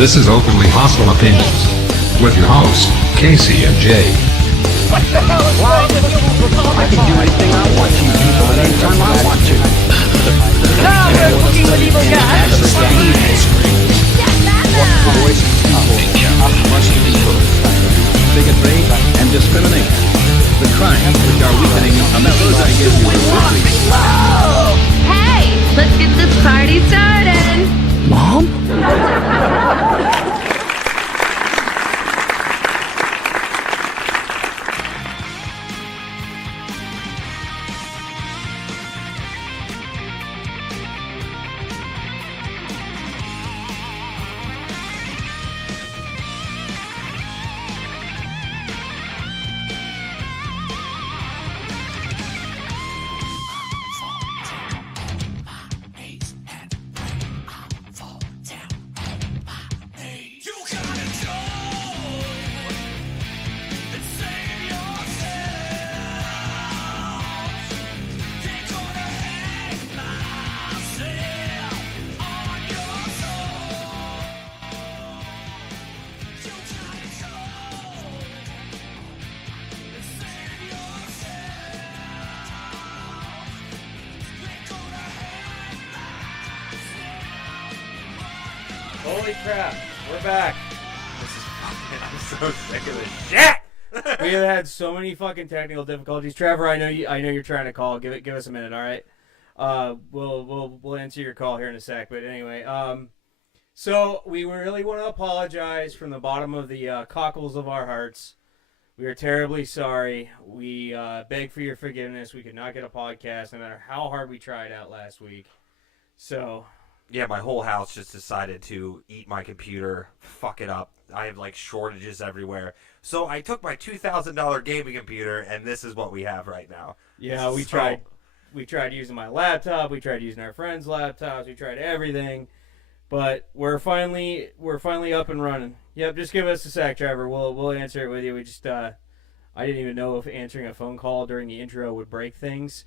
This is Openly Hostile Opinions with your hosts, Casey and Jay. What the hell is wrong with you people? I can do anything I want to, people, at any time I want to. Now we're cooking with evil guys. The voice of people must be heard. Bigotry and discrimination, the crimes which are weakening America. Hey, let's get this party started. Mom? Holy crap, we're back. This is fucking, I'm so sick of this shit! We have had so many fucking technical difficulties. Trevor, I know you're trying to call. Give us a minute, all right? We'll answer your call here in a sec. But anyway, so we really want to apologize from the bottom of the cockles of our hearts. We are terribly sorry. We beg for your forgiveness. We could not get a podcast no matter how hard we tried out last week. So Yeah, my whole house just decided to eat my computer, fuck it up. I have like shortages everywhere. So I took my $2,000 gaming computer, and this is what we have right now. yeah, we tried. We tried using my laptop. We tried using our friends' laptops. We tried everything, but we're finally up and running. Yep, just give us a sec, Trevor. We'll answer it with you. We just I didn't even know if answering a phone call during the intro would break things,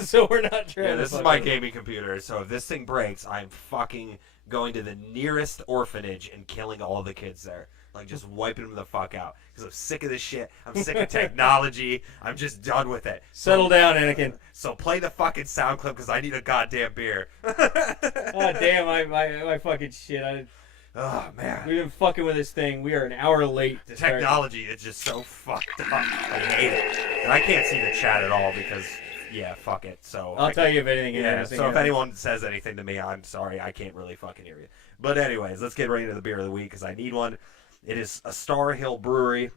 so we're not trying. Yeah, to this is my gaming computer, so if this thing breaks, I'm fucking going to the nearest orphanage and killing all the kids there. Like, just wiping them the fuck out. Because I'm sick of this shit. I'm sick of technology. I'm just done with it. Settle down, Anakin. So play the fucking sound clip, because I need a goddamn beer. Oh damn, my fucking shit. Oh, man. We've been fucking with this thing. We are an hour late to start. Technology is just so fucked up. I hate it. And I can't see the chat at all because, yeah, fuck it. So I'll tell you if anything. Yeah, so if anyone says anything to me, I'm sorry. I can't really fucking hear you. But anyways, let's get right into the beer of the week because I need one. It is a Star Hill Brewery,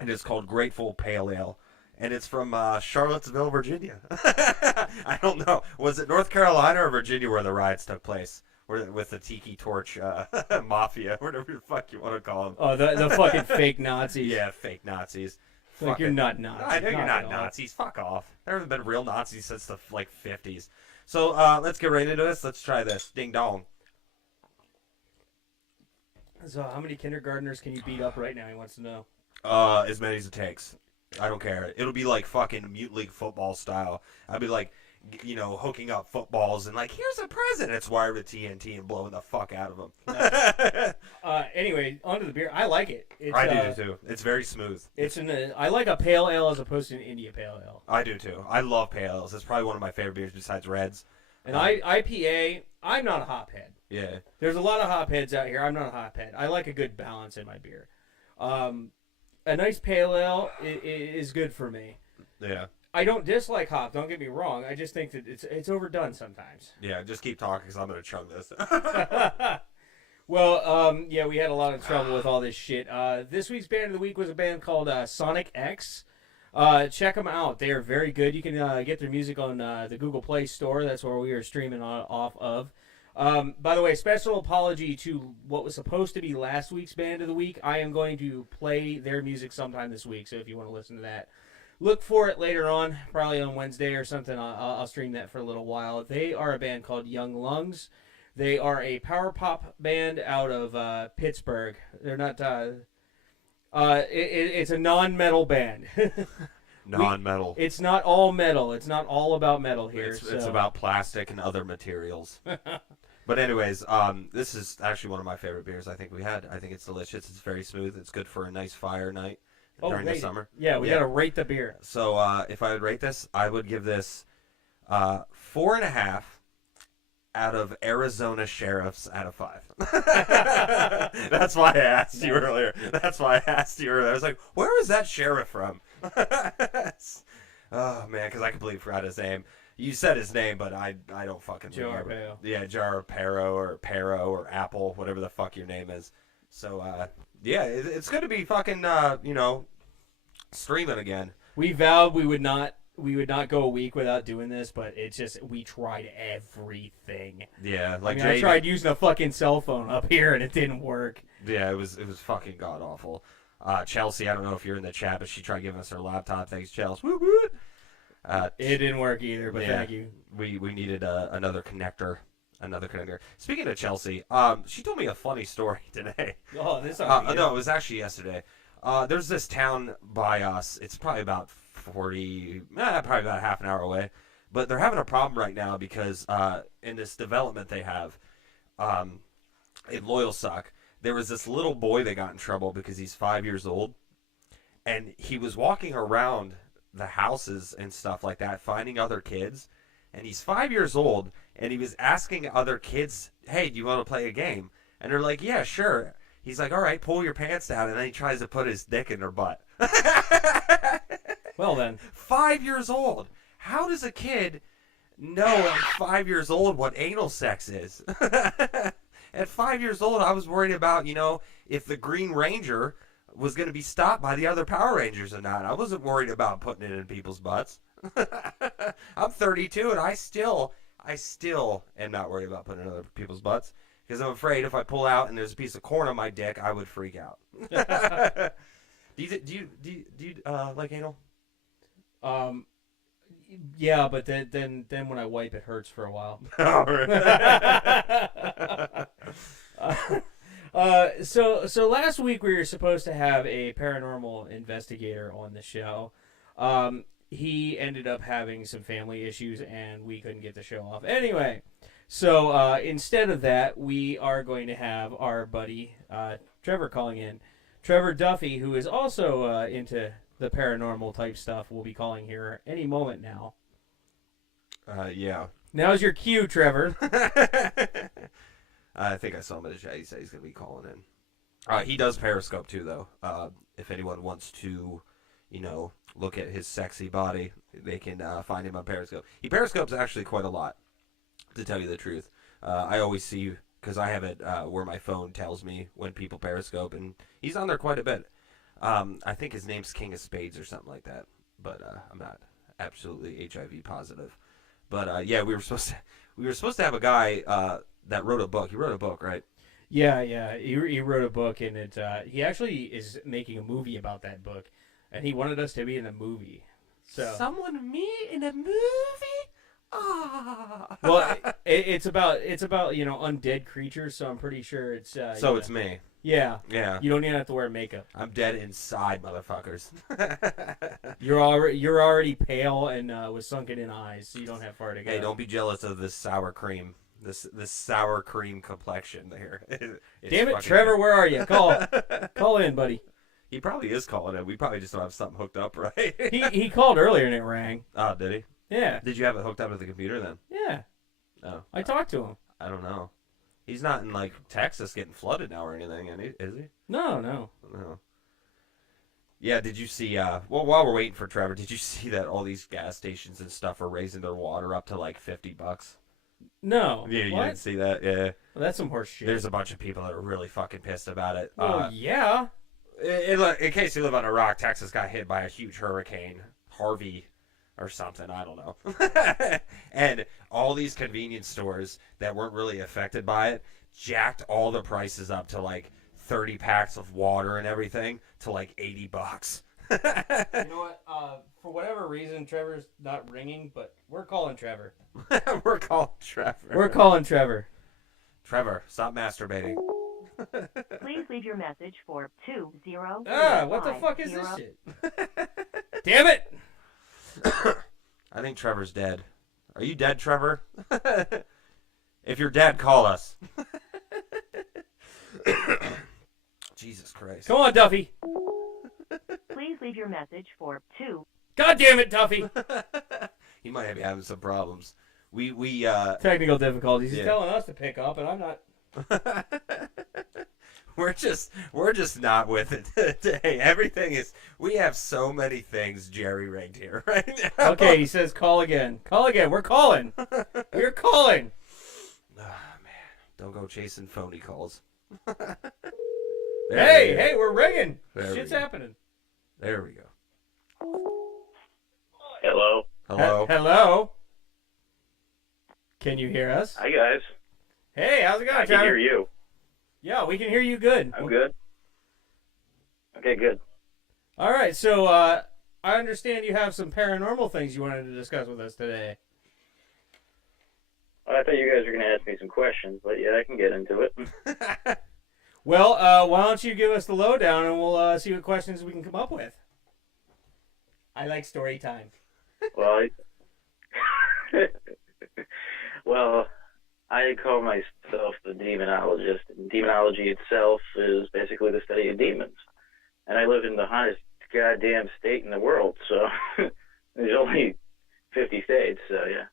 and it's called Grateful Pale Ale. And it's from Charlottesville, Virginia. I don't know. Was it North Carolina or Virginia where the riots took place? With the Tiki Torch Mafia, whatever the fuck you want to call them. Oh, the fucking fake Nazis. Yeah, fake Nazis. Like you're not Nazis. I know you're not Nazis. Fuck off. There haven't been real Nazis since the 50s. So let's get right into this. Let's try this. Ding dong. So how many kindergartners can you beat up right now? He wants to know. As many as it takes. I don't care. It'll be like fucking Mute League football style. I'll be like, you know, hooking up footballs and like, here's a present. It's wired with TNT and blowing the fuck out of them. Anyway, onto the beer. I like it. I do too. It's very smooth. I like a pale ale as opposed to an India pale ale. I do too. I love pale ales. It's probably one of my favorite beers besides Reds. And IPA, I'm not a hophead. Yeah. There's a lot of hopheads out here. I'm not a hophead. I like a good balance in my beer. A nice pale ale is good for me. Yeah. I don't dislike hop. Don't get me wrong. I just think that it's overdone sometimes. Yeah, just keep talking because I'm going to chug this. Well, yeah, we had a lot of trouble with all this shit. This week's band of the week was a band called Sonic X. Check them out. They are very good. You can get their music on the Google Play Store. That's where we are streaming off of. By the way, special apology to what was supposed to be last week's band of the week. I am going to play their music sometime this week, so if you want to listen to that, look for it later on, probably on Wednesday or something. I'll stream that for a little while. They are a band called Young Lungs. They are a power pop band out of Pittsburgh. They're not... it's a non-metal band. Non-metal. It's not all metal. It's not all about metal here. It's about plastic and other materials. But anyways, this is actually one of my favorite beers I think we had. I think it's delicious. It's very smooth. It's good for a nice fire night during the summer. Yeah, we gotta rate the beer. So if I would rate this, I would give this 4.5 out of Arizona Sheriffs out of 5. That's why I asked you earlier. I was like, where is that sheriff from? Oh, man, because I completely forgot his name. You said his name, but I don't fucking remember. Jarpeo. Yeah, Jarpero or Pero or Apple, whatever the fuck your name is. So, yeah, it's going to be fucking, streaming again. We vowed we would not go a week without doing this, but it's just we tried everything. Yeah, like I tried using a fucking cell phone up here and it didn't work. Yeah, it was fucking god awful. Chelsea, I don't know if you're in the chat, but she tried giving us her laptop. Thanks, Chelsea. Woo woo. It didn't work either, but thank you. We needed another connector. Speaking of Chelsea, she told me a funny story today. Oh, this. No, it was actually yesterday. There's this town by us. It's probably about probably about half an hour away. But they're having a problem right now because in this development they have in Loyalsock, there was this little boy that got in trouble because he's 5 years old. And he was walking around the houses and stuff like that, finding other kids. And he's 5 years old, and he was asking other kids, hey, do you want to play a game? And they're like, yeah, sure. He's like, all right, pull your pants down. And then he tries to put his dick in their butt. Well, then. 5 years old. How does a kid know at 5 years old what anal sex is? At 5 years old, I was worried about, if the Green Ranger was going to be stopped by the other Power Rangers or not. I wasn't worried about putting it in people's butts. I'm 32, and I still am not worried about putting it in other people's butts because I'm afraid if I pull out and there's a piece of corn on my dick, I would freak out. Do you like anal? Yeah, but then when I wipe, it hurts for a while. So last week we were supposed to have a paranormal investigator on the show. He ended up having some family issues, and we couldn't get the show off. Anyway, so instead of that, we are going to have our buddy Trevor calling in. Trevor Duffy, who is also into the paranormal type stuff, will be calling here any moment now. Yeah. Now's your cue, Trevor. I think I saw him in the chat. He said he's going to be calling in. He does Periscope too, though. If anyone wants to, look at his sexy body, they can find him on Periscope. He Periscopes actually quite a lot, to tell you the truth. I always see, because I have it where my phone tells me when people Periscope, and he's on there quite a bit. I think his name's King of Spades or something like that, but I'm not absolutely HIV positive. But yeah, we were supposed to have a guy that wrote a book. He wrote a book, right? Yeah. He wrote a book, and he actually is making a movie about that book, and he wanted us to be in the movie. So me in a movie? Ah. Well, it's about undead creatures, so I'm pretty sure it's. So it's me. Yeah. Yeah. You don't even have to wear makeup. I'm dead inside, motherfuckers. You're already pale and with sunken in eyes, so you don't have far to go. Hey, don't be jealous of this sour cream. This sour cream complexion there. Damn it, Trevor, where are you? Call in, buddy. He probably is calling in. We probably just don't have something hooked up, right? he called earlier and it rang. Oh, did he? Yeah. Did you have it hooked up to the computer then? Yeah. Oh. I talked to him. I don't know. He's not in like Texas getting flooded now or anything, is he? No. Yeah, did you see, well, while we're waiting for Trevor, did you see that all these gas stations and stuff are raising their water up to like $50? No. Yeah, you What? didn't see that? Yeah. Well, that's some horse shit. There's a bunch of people that are really fucking pissed about it. Oh, yeah. In case you live on a rock, Texas got hit by a huge hurricane, Harvey or something, I don't know. And all these convenience stores that weren't really affected by it jacked all the prices up to like 30 packs of water and everything to like $80. You know what? For whatever reason, Trevor's not ringing, but we're calling Trevor. We're calling Trevor. We're calling Trevor. Trevor, stop masturbating. Please leave your message for 20. What the fuck is this shit? Damn it! I think Trevor's dead. Are you dead, Trevor? If you're dead, call us. Jesus Christ. Come on, Duffy. Please leave your message for 2. God damn it, Duffy. He might be having some problems. We Technical difficulties. He's Yeah. telling us to pick up, and I'm not. we're just not with it today. Everything is. We have so many things jerry rigged here right now. Okay, he says call again. Call again. We're calling. We're calling. Oh, man, don't go chasing phony calls. Hey, we're ringing. There Shit's we go. happening. There we go. Hello. Hello. Hello. Can you hear us? Hi, guys. Hey, how's it going, I can Trevor? hear you. Yeah, we can hear you good. I'm good. Okay, good. All right, so I understand you have some paranormal things you wanted to discuss with us today. Well, I thought you guys were going to ask me some questions, but yeah, I can get into it. Well, why don't you give us the lowdown and we'll see what questions we can come up with. I like story time. Well, well, I call myself the demonologist. And demonology itself is basically the study of demons. And I live in the hottest goddamn state in the world, so there's only 50 states, so yeah.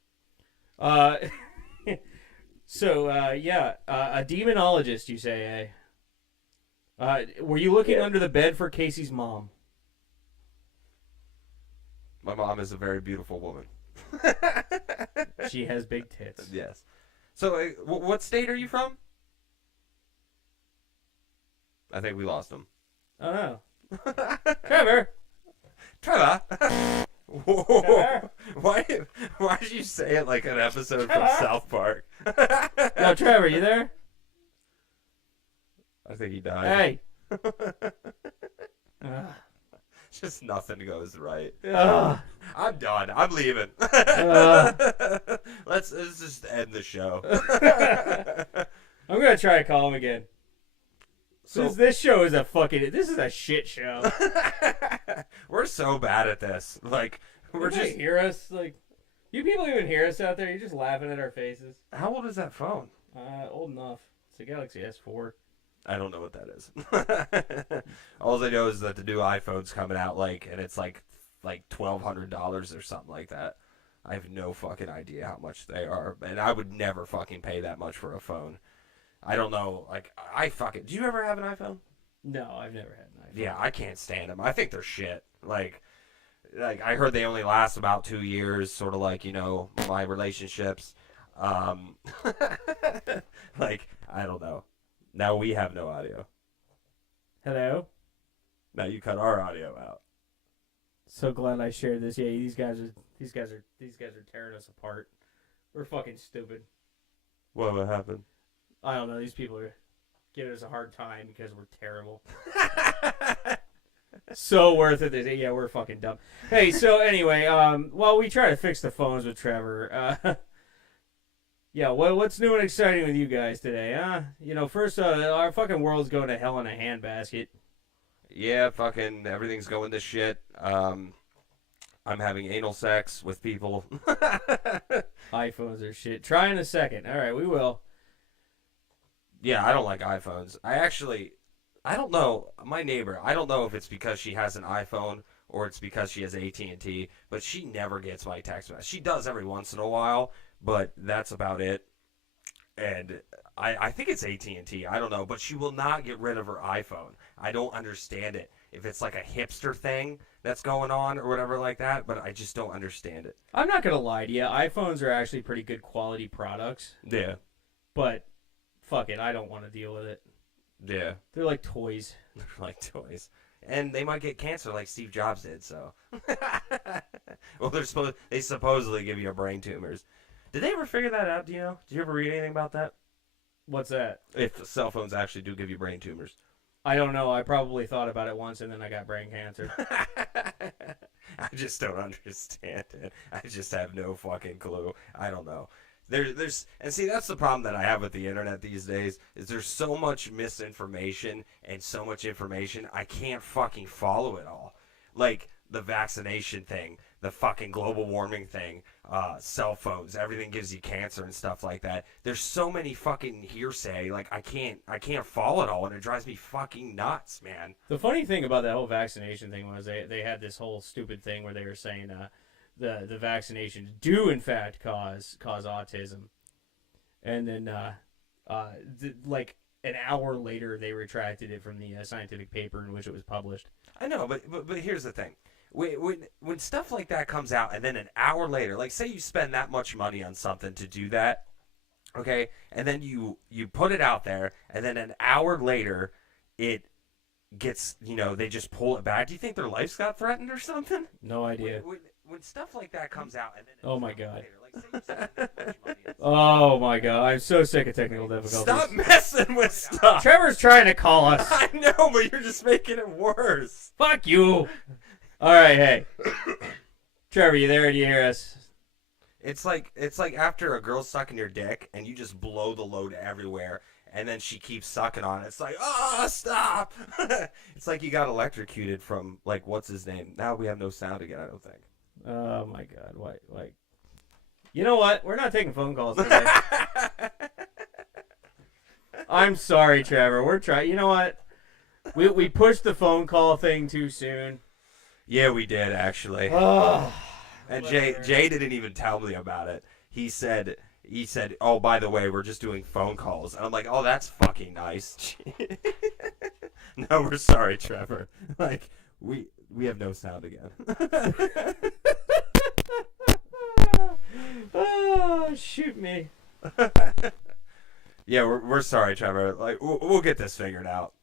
A demonologist, you say, eh? Were you looking Yeah. under the bed for Casey's mom? My mom is a very beautiful woman. She has big tits. Yes. So, what state are you from? I think we lost him. Oh, no. Trevor! Trevor. Whoa. Trevor? Why did you say it like an episode from Trevor? South Park? No, Trevor, you there? I think he died. Hey! Ugh. Just nothing goes right. Ugh. I'm done. I'm leaving. Uh. Let's just end the show. I'm gonna try to call him again. So This show is this is a shit show. we're so bad at this. Like we're You might just. hear us, like, you people even hear us out there? You're just laughing at our faces. How old is that phone? Old enough. It's a Galaxy S4. I don't know what that is. All I know is that the new iPhone's coming out, and it's like $1,200 or something like that. I have no fucking idea how much they are, and I would never fucking pay that much for a phone. I don't know. Do you ever have an iPhone? No, I've never had an iPhone. Yeah, I can't stand them. I think they're shit. Like I heard they only last about 2 years, sort of like, my relationships. I don't know. Now we have no audio. Hello? Now you cut our audio out. So glad I shared this. Yeah, these guys are tearing us apart. We're fucking stupid. What happened? I don't know. These people are giving us a hard time because we're terrible. So worth it. Yeah, we're fucking dumb. Hey, so anyway, while we try to fix the phones with Trevor, yeah, what's new and exciting with you guys today, huh? First, our fucking world's going to hell in a handbasket. Yeah, fucking everything's going to shit. I'm having anal sex with people. iPhones are shit. Try in a second. All right, we will. Yeah, I don't like iPhones. I don't know. My neighbor, I don't know if it's because she has an iPhone or it's because she has AT&T, but she never gets my text message. She does every once in a while, but that's about it. And I think it's AT&T. I don't know, but she will not get rid of her iPhone. I don't understand it. If it's like a hipster thing that's going on or whatever like that, but I just don't understand it. I'm not going to lie to you. iPhones are actually pretty good quality products, Yeah. but fuck it. I don't want to deal with it. Yeah. They're like toys. They're like toys. And they might get cancer like Steve Jobs did, so. Well, they supposedly give you brain tumors. Did they ever figure that out, do you know? Did you ever read anything about that? What's that? If cell phones actually do give you brain tumors. I don't know. I probably thought about it once and then I got brain cancer. I just don't understand it. I just have no fucking clue. I don't know. There's and see, that's the problem that I have with the internet these days, is there's so much misinformation and so much information I can't fucking follow it all. Like the vaccination thing. the fucking global warming thing, cell phones, everything gives you cancer and stuff like that. There's so many fucking hearsay, like I can't follow it all, and it drives me fucking nuts, man. The funny thing about that whole vaccination thing was they had this whole stupid thing where they were saying the vaccinations do in fact cause autism, and then like an hour later they retracted it from the scientific paper in which it was published. I know, but here's the thing. When stuff like that comes out, and then an hour later, like say you spend that much money on something to do that, okay, and then you put it out there, and then an hour later, it gets, they just pull it back. Do you think their lives got threatened or something? No idea. When stuff like that comes out, and then oh my god. later, like say you spend that much money on Oh my god, I'm so sick of technical difficulties. stop messing with stuff. Trevor's trying to call us. I know, but you're just making it worse. Fuck you. All right, hey. Trevor, you there? Do you hear us? It's like after a girl's sucking your dick and you just blow the load everywhere, and then she keeps sucking on it. It's like, oh, stop! It's like you got electrocuted from, like, what's his name? Now we have no sound again, I don't think. Oh my god, why? Like, you know what? We're not taking phone calls today. I'm sorry, Trevor. We're trying. You know what? We pushed the phone call thing too soon. Yeah, we did, actually. Oh, And Jay didn't even tell me about it. He said, oh, by the way, we're just doing phone calls. And I'm like, oh, that's fucking nice. No, we're sorry, Trevor. Like, we have no sound again. oh, shoot me. Yeah, we're sorry, Trevor. Like, we'll get this figured out.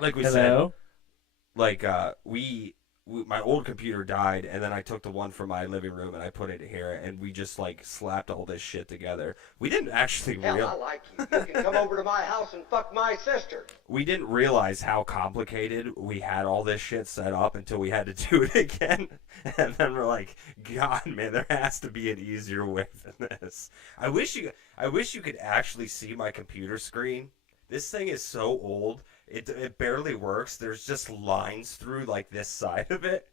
Like we Hello? said, like, my old computer died, and then I took the one from my living room and I put it here, and we just like slapped all this shit together. We didn't actually Hell, I like you. You can come over to my house and fuck my sister. We didn't realize how complicated we had all this shit set up until we had to do it again. And then we're like, God, man, there has to be an easier way than this. I wish you could actually see my computer screen. This thing is so old. It barely works. There's just lines through like this side of it,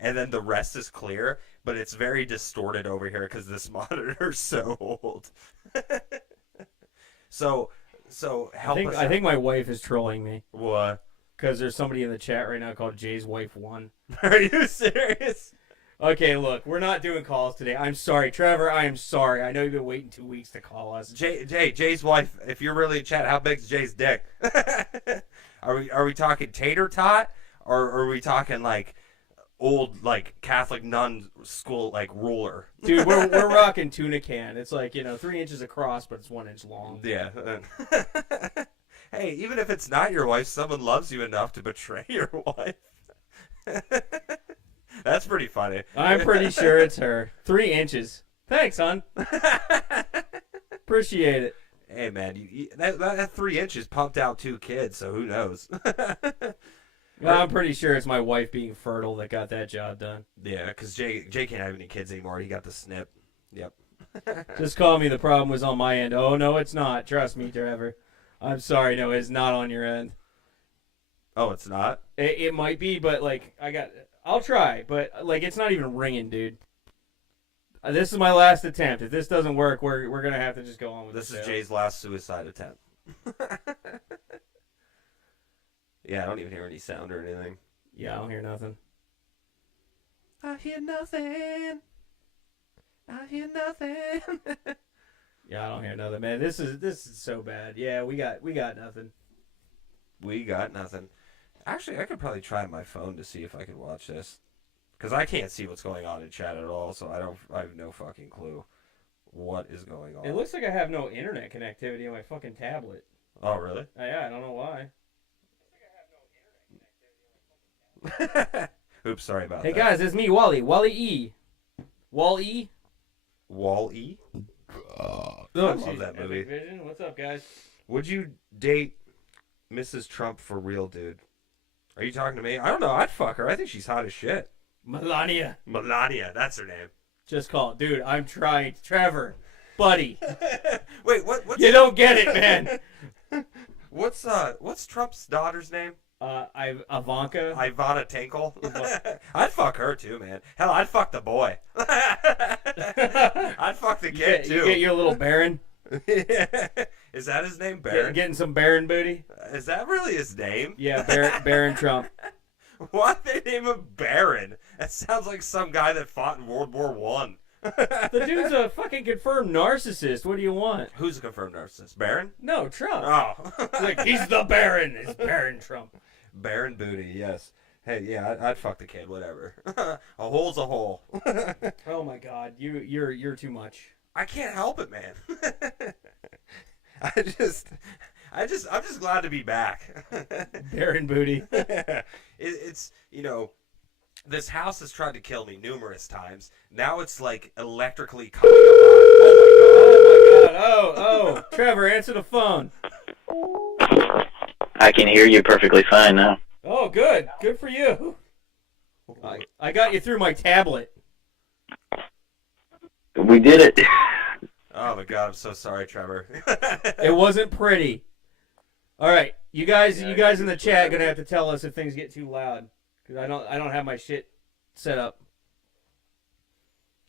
and then the rest is clear, but it's very distorted over here because this monitor's so old. So help us. I think my wife is trolling me. What? Because there's somebody in the chat right now called Jay's Wife 1. Are you serious? Okay, look, we're not doing calls today. I'm sorry, Trevor. I am sorry. I know you've been waiting 2 weeks to call us. Jay's wife. If you're really in chat, how big's Jay's dick? Are we talking tater tot, or are we talking like old like Catholic nun school like ruler? Dude, we're rocking tuna can. It's like 3 inches across, but it's 1 inch long. Yeah. Hey, even if it's not your wife, someone loves you enough to betray your wife. That's pretty funny. I'm pretty sure it's her. 3 inches. Thanks, hon. Appreciate it. Hey, man, that 3 inches pumped out 2 kids, so who knows? Well, I'm pretty sure it's my wife being fertile that got that job done. Yeah, because Jay can't have any kids anymore. He got the snip. Yep. Just call me. The problem was on my end. Oh, no, it's not. Trust me, Trevor. I'm sorry. No, it's not on your end. Oh, it's not? It might be, but, like, I'll try, but like it's not even ringing, dude. This is my last attempt. If this doesn't work, we're gonna have to just go on with this. This is Jay's last suicide attempt. Yeah, I don't even hear any sound or anything. Yeah, I don't hear nothing. I hear nothing. I hear nothing. Yeah, I don't hear nothing, man. This is so bad. Yeah, we got nothing. We got nothing. Actually, I could probably try my phone to see if I can watch this, because I can't see what's going on in chat at all. So I have no fucking clue what is going on. It looks like I have no internet connectivity on my fucking tablet. Oh, really? Yeah, I don't know why. Oops, sorry about Hey that. guys, it's me, Wally. Wally E. Wall-E? Wall-E? Oh, I love that movie. Epic Vision. What's up, guys? Would you date Mrs. Trump for real, dude? Are you talking to me? I don't know. I'd fuck her. I think she's hot as shit. Melania. Melania, that's her name. Just call it. Dude, I'm trying. Trevor. Buddy. Wait, what's You don't get it, man. What's Trump's daughter's name? Ivanka. Ivana Tinkle. I'd fuck her too, man. Hell, I'd fuck the boy. I'd fuck the kid too. You get your little Baron. Is that his name, Baron? Getting some Baron booty. Is that really his name? Yeah, Baron Trump. Why'd they name him Baron? That sounds like some guy that fought in World War One. The dude's a fucking confirmed narcissist. What do you want? Who's a confirmed narcissist? Baron? No, Trump. Oh. Like, he's the Baron. It's Baron Trump. Baron booty, yes. Hey, yeah, I'd fuck the kid, whatever. A hole's a hole. Oh my God, you're too much. I can't help it, man. I'm just glad to be back. Baron booty. It's this house has tried to kill me numerous times. Now it's like electrically coming alive. Oh my God. Oh, Trevor, answer the phone. I can hear you perfectly fine now. Oh, good for you. I got you through my tablet. We did it. Oh my God, I'm so sorry, Trevor. It wasn't pretty. All right, you guys in the chat gonna have to tell us if things get too loud, because I don't have my shit set up.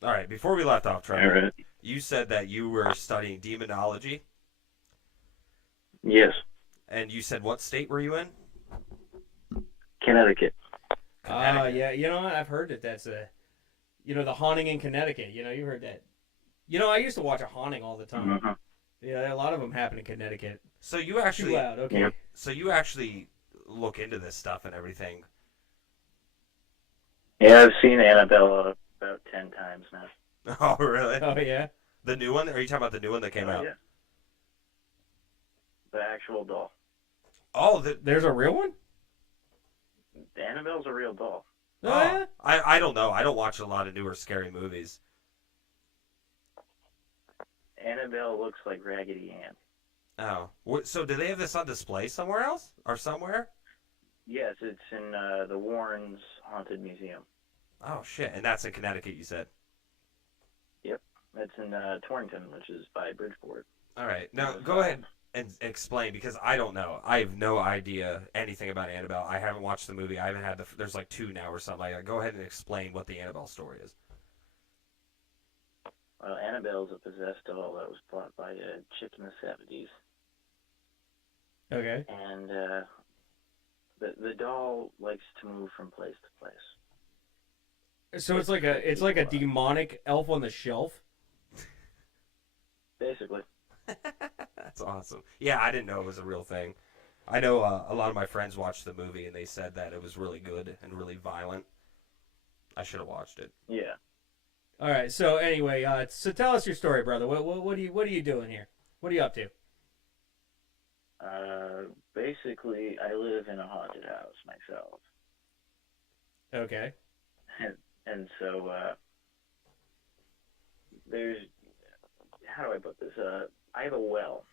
All right, before we left off, Trevor, Right. You said that you were studying demonology. Yes. And you said what state were you in? Connecticut. Yeah, you know what? I've heard that's the haunting in Connecticut. You heard that. I used to watch a haunting all the time. Mm-hmm. Yeah, a lot of them happen in Connecticut. So you actually Too loud, okay. Yep. So you actually look into this stuff and everything. Yeah, I've seen Annabelle about 10 times now. Oh, really? Oh, yeah? The new one? Are you talking about the new one that came out? Yeah. The actual doll. Oh, There's a real one? Annabelle's a real doll. Oh, yeah? I don't know. I don't watch a lot of newer scary movies. Annabelle looks like Raggedy Ann. Oh. So do they have this on display somewhere else? Or somewhere? Yes, it's in the Warrens Haunted Museum. Oh, shit. And that's in Connecticut, you said? Yep. That's in Torrington, which is by Bridgeport. All right. Now, go ahead and explain, because I don't know. I have no idea anything about Annabelle. I haven't watched the movie. I haven't had there's like 2 now or something. Go ahead and explain what the Annabelle story is. Well, Annabelle's a possessed doll that was bought by a chick in the 70s. Okay. And the doll likes to move from place to place. So it's like a demonic elf on the shelf? Basically. That's awesome. Yeah, I didn't know it was a real thing. I know a lot of my friends watched the movie, and they said that it was really good and really violent. I should have watched it. Yeah. All right. So anyway, so tell us your story, brother. What are you doing here? What are you up to? Basically, I live in a haunted house myself. Okay. And so, there's, how do I put this? I have a well,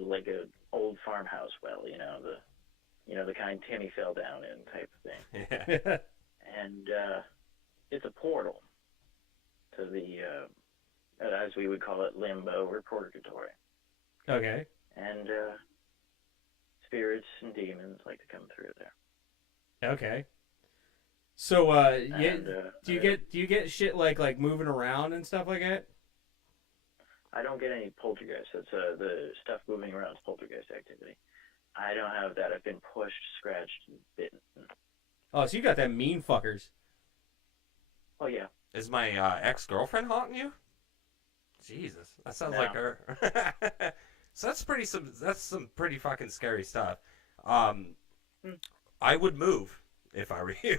like a old farmhouse well, the kind Timmy fell down in type of thing. Yeah. And, it's a portal to the, as we would call it, limbo or purgatory. Okay. And, spirits and demons like to come through there. Okay. So, do you get shit like moving around and stuff like that? I don't get any poltergeist. That's the stuff moving around is poltergeist activity. I don't have that. I've been pushed, scratched, and bitten. Oh, so you got that mean fuckers. Oh yeah. Is my ex-girlfriend haunting you? Jesus, that sounds like her. So that's some pretty fucking scary stuff. I would move if I were you.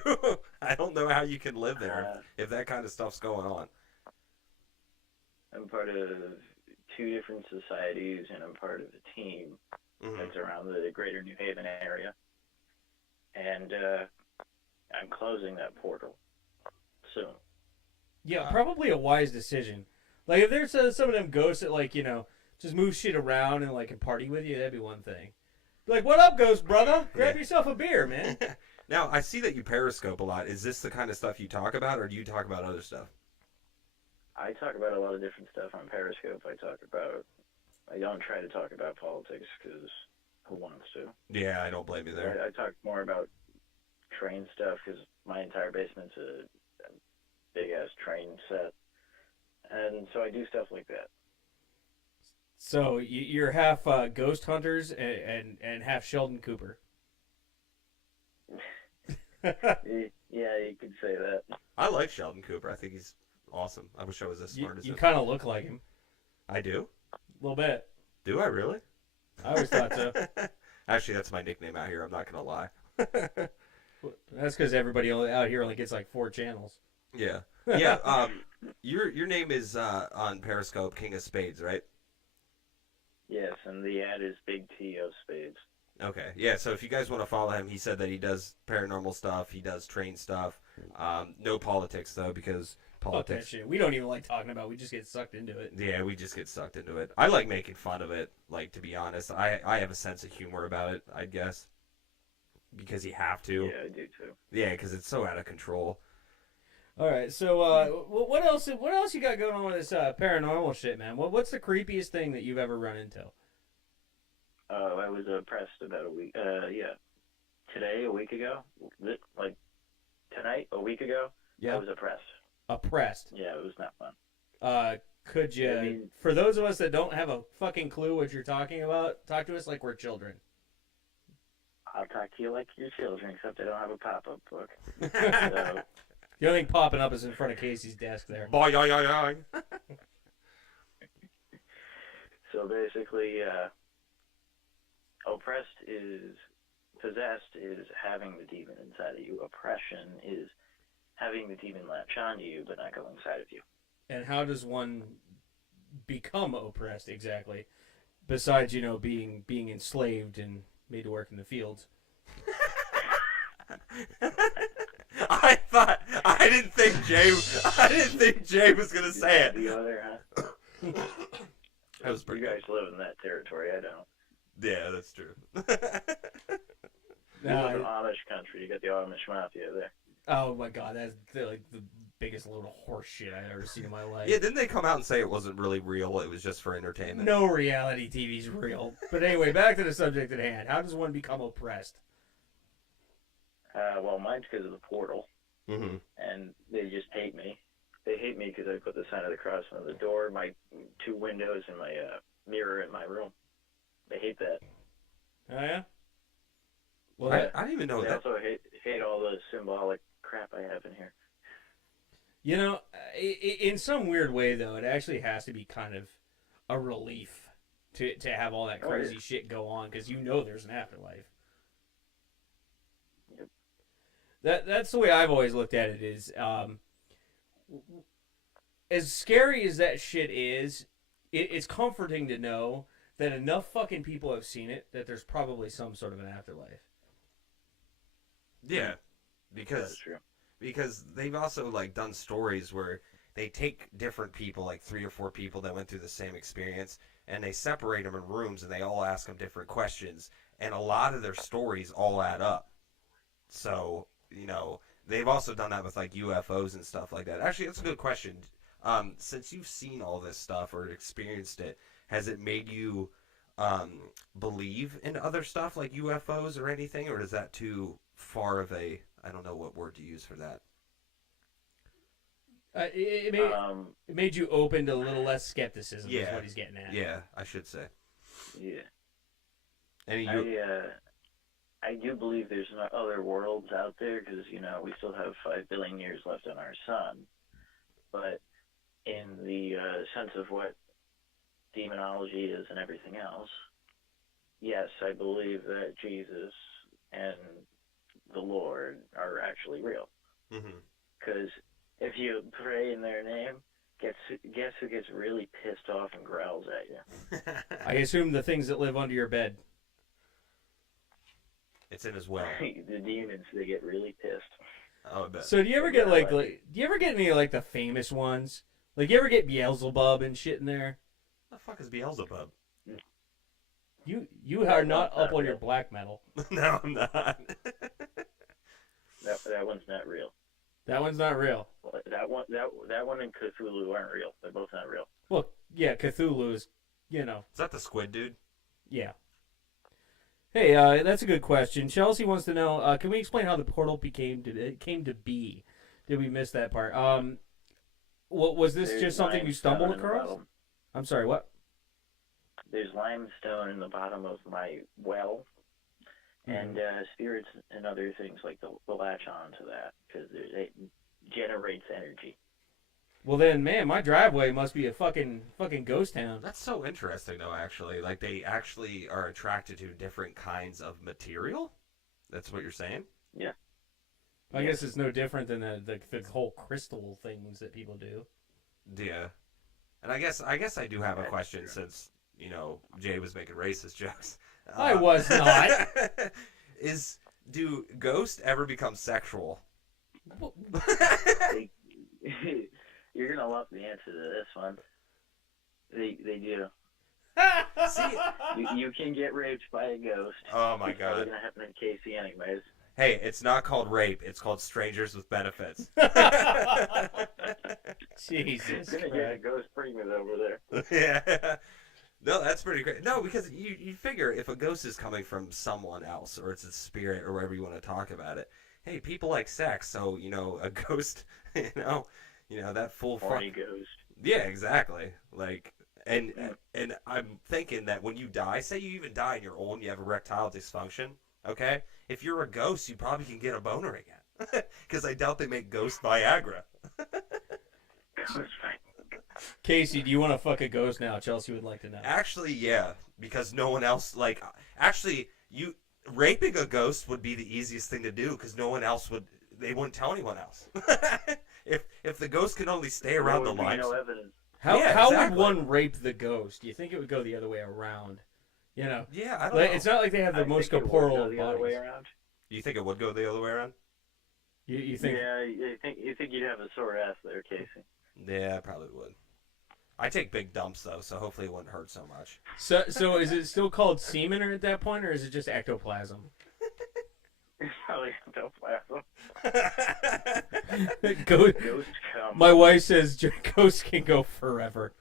I don't know how you can live there if that kind of stuff's going on. I'm part of 2 different societies, and I'm part of a team that's around the greater New Haven area. And I'm closing that portal soon. Yeah, probably a wise decision. Like, if there's some of them ghosts that, just move shit around and, can party with you, that'd be one thing. Be like, what up, ghost brother? Grab yourself a beer, man. Now, I see that you Periscope a lot. Is this the kind of stuff you talk about, or do you talk about other stuff? I talk about a lot of different stuff on Periscope. I don't try to talk about politics because who wants to. Yeah, I don't blame you there. I talk more about train stuff because my entire basement's a big-ass train set. And so I do stuff like that. So you're half Ghost Hunters and half Sheldon Cooper. Yeah, you could say that. I like Sheldon Cooper. I think he's awesome. I wish I was as smart as him. You kind of look like him. I do? A little bit. Do I really? I always thought so. Actually, that's my nickname out here. I'm not going to lie. That's because everybody out here only gets like 4 channels. Yeah. Yeah. Your name is on Periscope, King of Spades, right? Yes, and the ad is Big T of Spades. Okay. Yeah, so if you guys want to follow him, he said that he does paranormal stuff, he does train stuff. No politics, though, because politics... Fuck that shit. We don't even like talking about it. We just get sucked into it. Yeah, we just get sucked into it. I like making fun of it, like, to be honest. I have a sense of humor about it, I guess. Because you have to. Yeah, I do, too. Yeah, because it's so out of control. All right, so what else you got going on with this paranormal shit, man? What's the creepiest thing that you've ever run into? I was oppressed about a week. Today, a week ago, like tonight, a week ago. Yeah. I was oppressed. Oppressed. Yeah, it was not fun. Could you? For those of us that don't have a fucking clue what you're talking about, talk to us like we're children. I'll talk to you like you're children, except I don't have a pop-up book. So, the only thing popping up is in front of Casey's desk there. Boy, yoy, yoy, yoy. So basically, possessed is having the demon inside of you. Oppression is having the demon latch onto you, but not go inside of you. And how does one become oppressed exactly? Besides, being enslaved and made to work in the fields. I didn't think Jay was gonna say it. The other, huh? That was pretty You guys live in that territory. I don't. Yeah, that's true. You live in Amish country. You got the Amish mafia there. Oh my god, that's like the biggest load of horse shit I've ever seen in my life. Yeah, didn't they come out and say it wasn't really real? It was just for entertainment. No reality TV's real. But anyway, back to the subject at hand. How does one become oppressed? Well, mine's because of the portal. Mm-hmm. And they just hate me. They hate me because I put the sign of the cross on the door, my 2 windows, and my mirror in my room. They hate that. Oh, yeah? Well, I didn't even know they that. also hate all the symbolic crap I have in here. In some weird way, though, it actually has to be kind of a relief to have all that crazy shit go on, because there's an afterlife. Yep. That's the way I've always looked at it, is as scary as that shit is, it's comforting to know that enough fucking people have seen it that there's probably some sort of an afterlife. Yeah, That's true. because they've also like done stories where they take different people, like 3 or 4 people that went through the same experience, and they separate them in rooms and they all ask them different questions, and a lot of their stories all add up. So they've also done that with like UFOs and stuff like that. Actually, that's a good question. Since you've seen all this stuff or experienced it, has it made you believe in other stuff like UFOs or anything, or is that too far of a, I don't know what word to use for that? It made you open to a little less skepticism, is what he's getting at. Yeah, I should say. Yeah. I I do believe there's other worlds out there because, we still have 5 billion years left on our sun. But in the sense of what demonology is and everything else, yes, I believe that Jesus and the Lord are actually real. Because if you pray in their name, guess who gets really pissed off and growls at you? I assume the things that live under your bed. It's in his well. The demons, they get really pissed. Oh, I bet. So do you ever get do you ever get any like the famous ones? Like you ever get Beelzebub and shit in there? What the fuck is Beelzebub? You are not up on your black metal. No, I'm not. That one's not real. That one's not real. That one and Cthulhu aren't real. They're both not real. Well, yeah, Cthulhu is, Is that the squid dude? Yeah. Hey, that's a good question. Chelsea wants to know, can we explain how the portal came to be? Did we miss that part? What was this There's just something you limestone stumbled in the across? bottom. I'm sorry, what? There's limestone in the bottom of my well, and spirits and other things like the latch on to that because it generates energy. Well then, man, my driveway must be a fucking ghost town. That's so interesting, though. Actually, like they actually are attracted to different kinds of material. That's what you're saying? Yeah. I guess it's no different than the whole crystal things that people do. Yeah. And I guess I do have a question since Jay was making racist jokes. I was not. Do ghosts ever become sexual? You're gonna love the answer to this one. They do. See, you can get raped by a ghost. Oh my It's probably god. gonna happen in Casey anyways. Hey, it's not called rape. It's called strangers with benefits. Jesus You're gonna get a ghost pregnant over there. Yeah. No, that's pretty great. No, because you figure if a ghost is coming from someone else or it's a spirit or whatever you want to talk about it. Hey, people like sex, so a ghost, that full Horny ghost. Yeah, exactly. Like, and I'm thinking that when you die, say you even die and you're old and you have erectile dysfunction, okay? If you're a ghost, you probably can get a boner again. Because I doubt they make ghost Viagra. Casey, do you want to fuck a ghost now? Chelsea would like to know. Actually, yeah, because no one else, raping a ghost would be the easiest thing to do because no one else they wouldn't tell anyone else. If the ghost can only stay around the lines. No evidence. How would one rape the ghost? Do you think it would go the other way around? Yeah, I don't know. It's not like they have the most corporeal the other way bodies. around. You think it would go the other way around? You think? Yeah, you think you'd have a sore ass there, Casey. Yeah, I probably would. I take big dumps though, so hopefully it wouldn't hurt so much. So is it still called semen at that point, or is it just ectoplasm? It's probably ectoplasm. Ghost come. My wife says ghosts can go forever.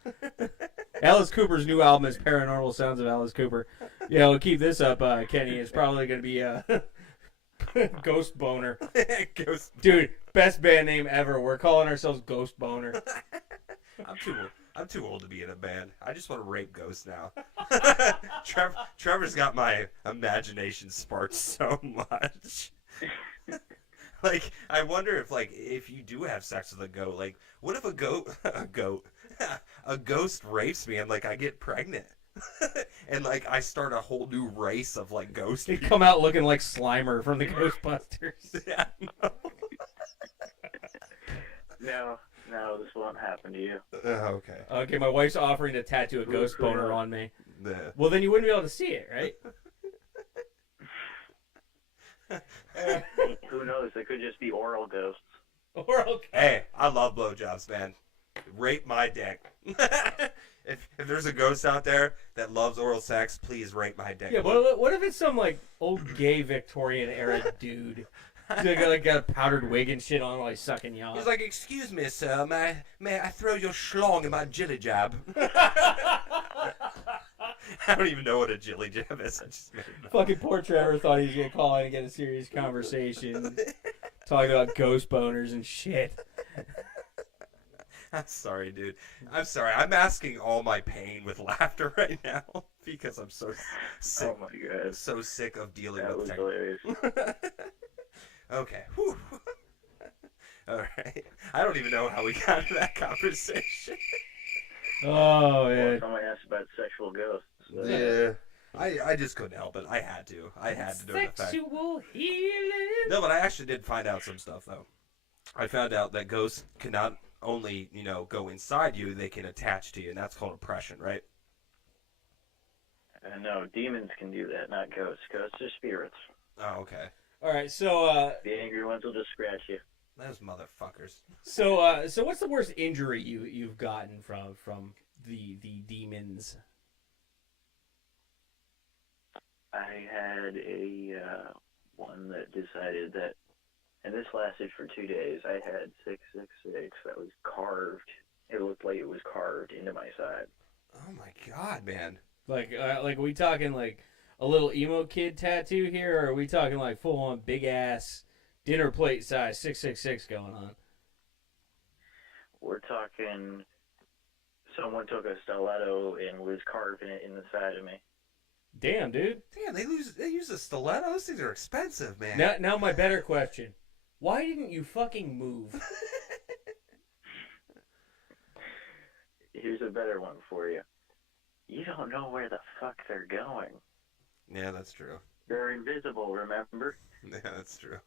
Alice Cooper's new album is Paranormal Sounds of Alice Cooper. Yeah, we'll keep this up, Kenny. It's probably going to be Ghost Boner. Ghost. Dude, best band name ever. We're calling ourselves Ghost Boner. I'm too old to be in a band. I just want to rape ghosts now. Trevor's got my imagination sparked so much. Like, I wonder if you do have sex with a goat, like, what if a ghost rapes me and I get pregnant? And I start a whole new race of ghosts. They come out looking like Slimer from the Ghostbusters. Yeah, No, this won't happen to you. Okay. Okay, my wife's offering to tattoo a ghost boner on me. Well, then you wouldn't be able to see it, right? Who knows? They could just be oral ghosts. Oral. Hey, I love blowjobs, man. Rape my dick. If there's a ghost out there that loves oral sex, please rape my dick. Yeah, what if it's some old gay Victorian era dude? They got a powdered wig and shit on while he's sucking you off. He's like, "Excuse me, sir, may I throw your schlong in my jilly jab?" I don't even know what a jilly jab is. I just made it up. Fucking poor Trevor thought he was gonna call in and get a serious conversation, talking about ghost boners and shit. I'm sorry, dude. I'm sorry. I'm masking all my pain with laughter right now because I'm so sick. Oh my god. So sick of dealing That with was hilarious. Okay. Whew. All right. I don't even know how we got into that conversation. Oh yeah. Well, someone asked about sexual ghosts. So. Yeah. I just couldn't help it. I had to. I had to do the fact. Sexual healing. No, but I actually did find out some stuff though. I found out that ghosts cannot only, go inside you, they can attach to you, and that's called oppression, right? No, demons can do that, not ghosts. Ghosts are spirits. Oh, okay. All right, so The angry ones will just scratch you. Those motherfuckers. so what's the worst injury you've gotten from the demons? I had a one that decided that, and this lasted for 2 days. I had 666 that was carved. It looked like it was carved into my side. Oh my god, man. Are we talking a little emo kid tattoo here, or are we talking like full on big ass dinner plate size 666 going on? We're talking someone took a stiletto and was carving it in the side of me. Damn, dude. Damn, they use a stiletto. Those things are expensive, man. Now my better question: why didn't you fucking move? Here's a better one for you. You don't know where the fuck they're going. Yeah, that's true. They're invisible, remember? Yeah, that's true.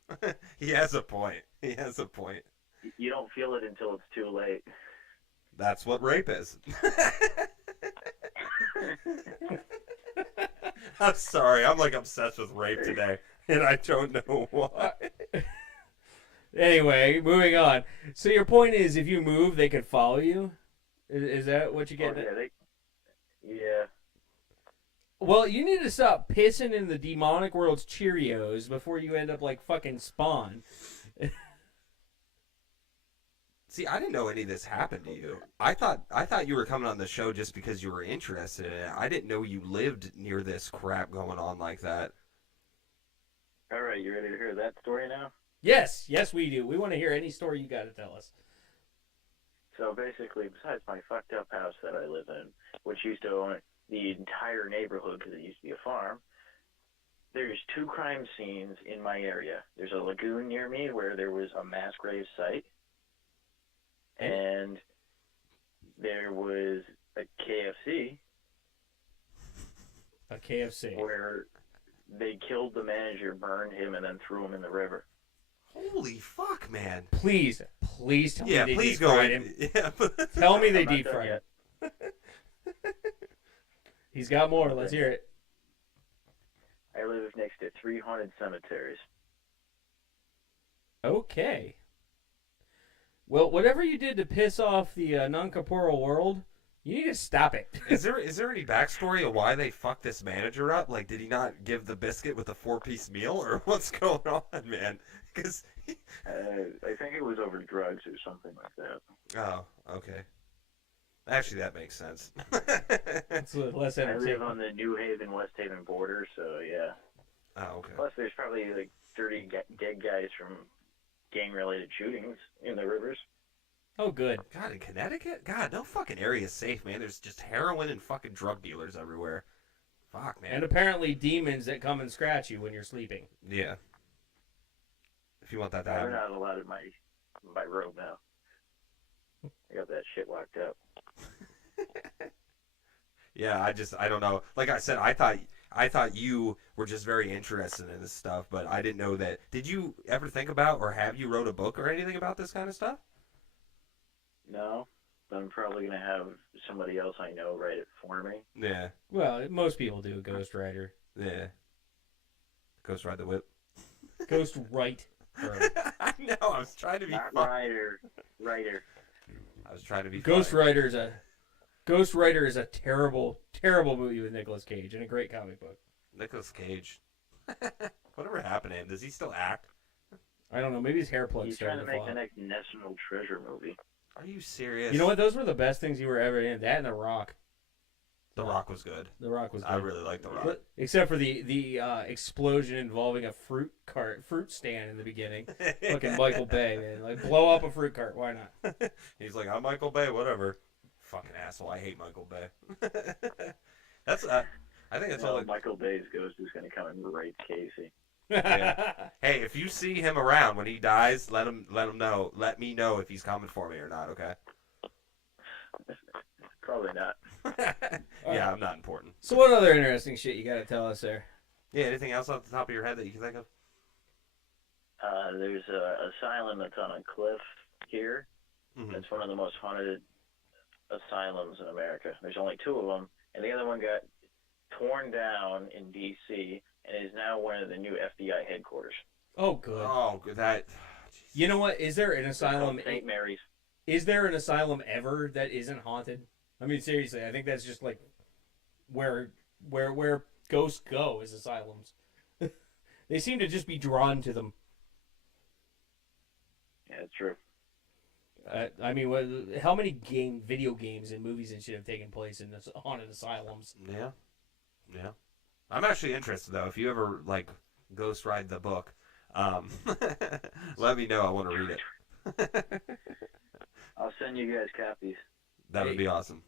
He has a point. He has a point. You don't feel it until it's too late. That's what rape is. I'm sorry. I'm like obsessed with rape today, and I don't know why. Anyway, moving on. So your point is, if you move, they could follow you. Is that what you get? Yeah. Well, you need to stop pissing in the demonic world's Cheerios before you end up like fucking Spawn. See, I didn't know any of this happened to you. I thought you were coming on the show just because you were interested in it. I didn't know you lived near this crap going on like that. All right, you ready to hear that story now? Yes, we do. We want to hear any story you got to tell us. So basically, besides my fucked up house that I live in, which used to own the entire neighborhood because it used to be a farm, there's 2 crime scenes in my area. There's a lagoon near me where there was a mass grave site, and there was a KFC. A KFC. Where they killed the manager, burned him, and then threw him in the river. Holy fuck, man. Please tell me they please deep fried go him. Yeah, Tell me they I'm not deep done fried him. yet. He's got more. Let's hear it. I live next to 3 haunted cemeteries. Okay. Well, whatever you did to piss off the non-corporeal world, you need to stop it. Is there any backstory of why they fucked this manager up? Like, did he not give the biscuit with a 4-piece meal, or what's going on, man? Because I think it was over drugs or something like that. Oh, okay. Actually, that makes sense. It's less I live entertaining. on the New Haven-West Haven border, so yeah. Oh, okay. Plus, there's probably like 30 dead guys from gang-related shootings in the rivers. Oh, good. God, in Connecticut? God, no fucking area is safe, man. There's just heroin and fucking drug dealers everywhere. Fuck, man. And apparently demons that come and scratch you when you're sleeping. Yeah. If you want that to They're happen. not allowed in my road now. I got that shit locked up. Yeah, I don't know. Like I said, I thought you were just very interested in this stuff, but I didn't know that. Did you ever think about, or have you wrote a book or anything about this kind of stuff? No, but I'm probably going to have somebody else I know write it for me. Yeah. Well, most people do. Ghost Rider. Yeah. Ghost Ride the Whip. Ghost Right. I know. I was trying to be Not fun. writer. I was trying to be Ghost funny. Rider is a terrible, terrible movie with Nicolas Cage and a great comic book. Nicolas Cage. Whatever happened to him? Does he still act? I don't know. Maybe his hair plug He's trying started to to make fall. the next National Treasure movie. Are you serious? You know what? Those were the best things you were ever in. That and The Rock. The Rock was good. The Rock was good. I really like The Rock. But, except for the explosion involving a fruit stand in the beginning. Fucking Michael Bay, man. Like, blow up a fruit cart. Why not? He's like, I'm Michael Bay, whatever. Fucking asshole. I hate Michael Bay. That's I think that's all. Like, Michael Bay's ghost is going to come and rape Casey. yeah. Hey, if you see him around when he dies, let him know. Let me know if he's coming for me or not. Okay. Probably not. Yeah, I'm not important. So what other interesting shit you got to tell us there? Yeah. Anything else off the top of your head that you can think of? There's a asylum that's on a cliff here. Mm-hmm. It's one of the most haunted asylums in America. There's only 2 of them, and the other one got torn down in D.C. and is now one of the new FBI headquarters. Oh, good. Oh, good. That. You know what? Is there an asylum? St. Mary's. Is there an asylum ever that isn't haunted? I mean, seriously, I think that's just like where ghosts go is asylums. They seem to just be drawn to them. Yeah, it's true. I mean, how many video games and movies and shit have taken place in haunted asylums? Yeah. Yeah. I'm actually interested though. If you ever like ghost ride the book, let me know. I want to read it. I'll send you guys copies. That would be awesome.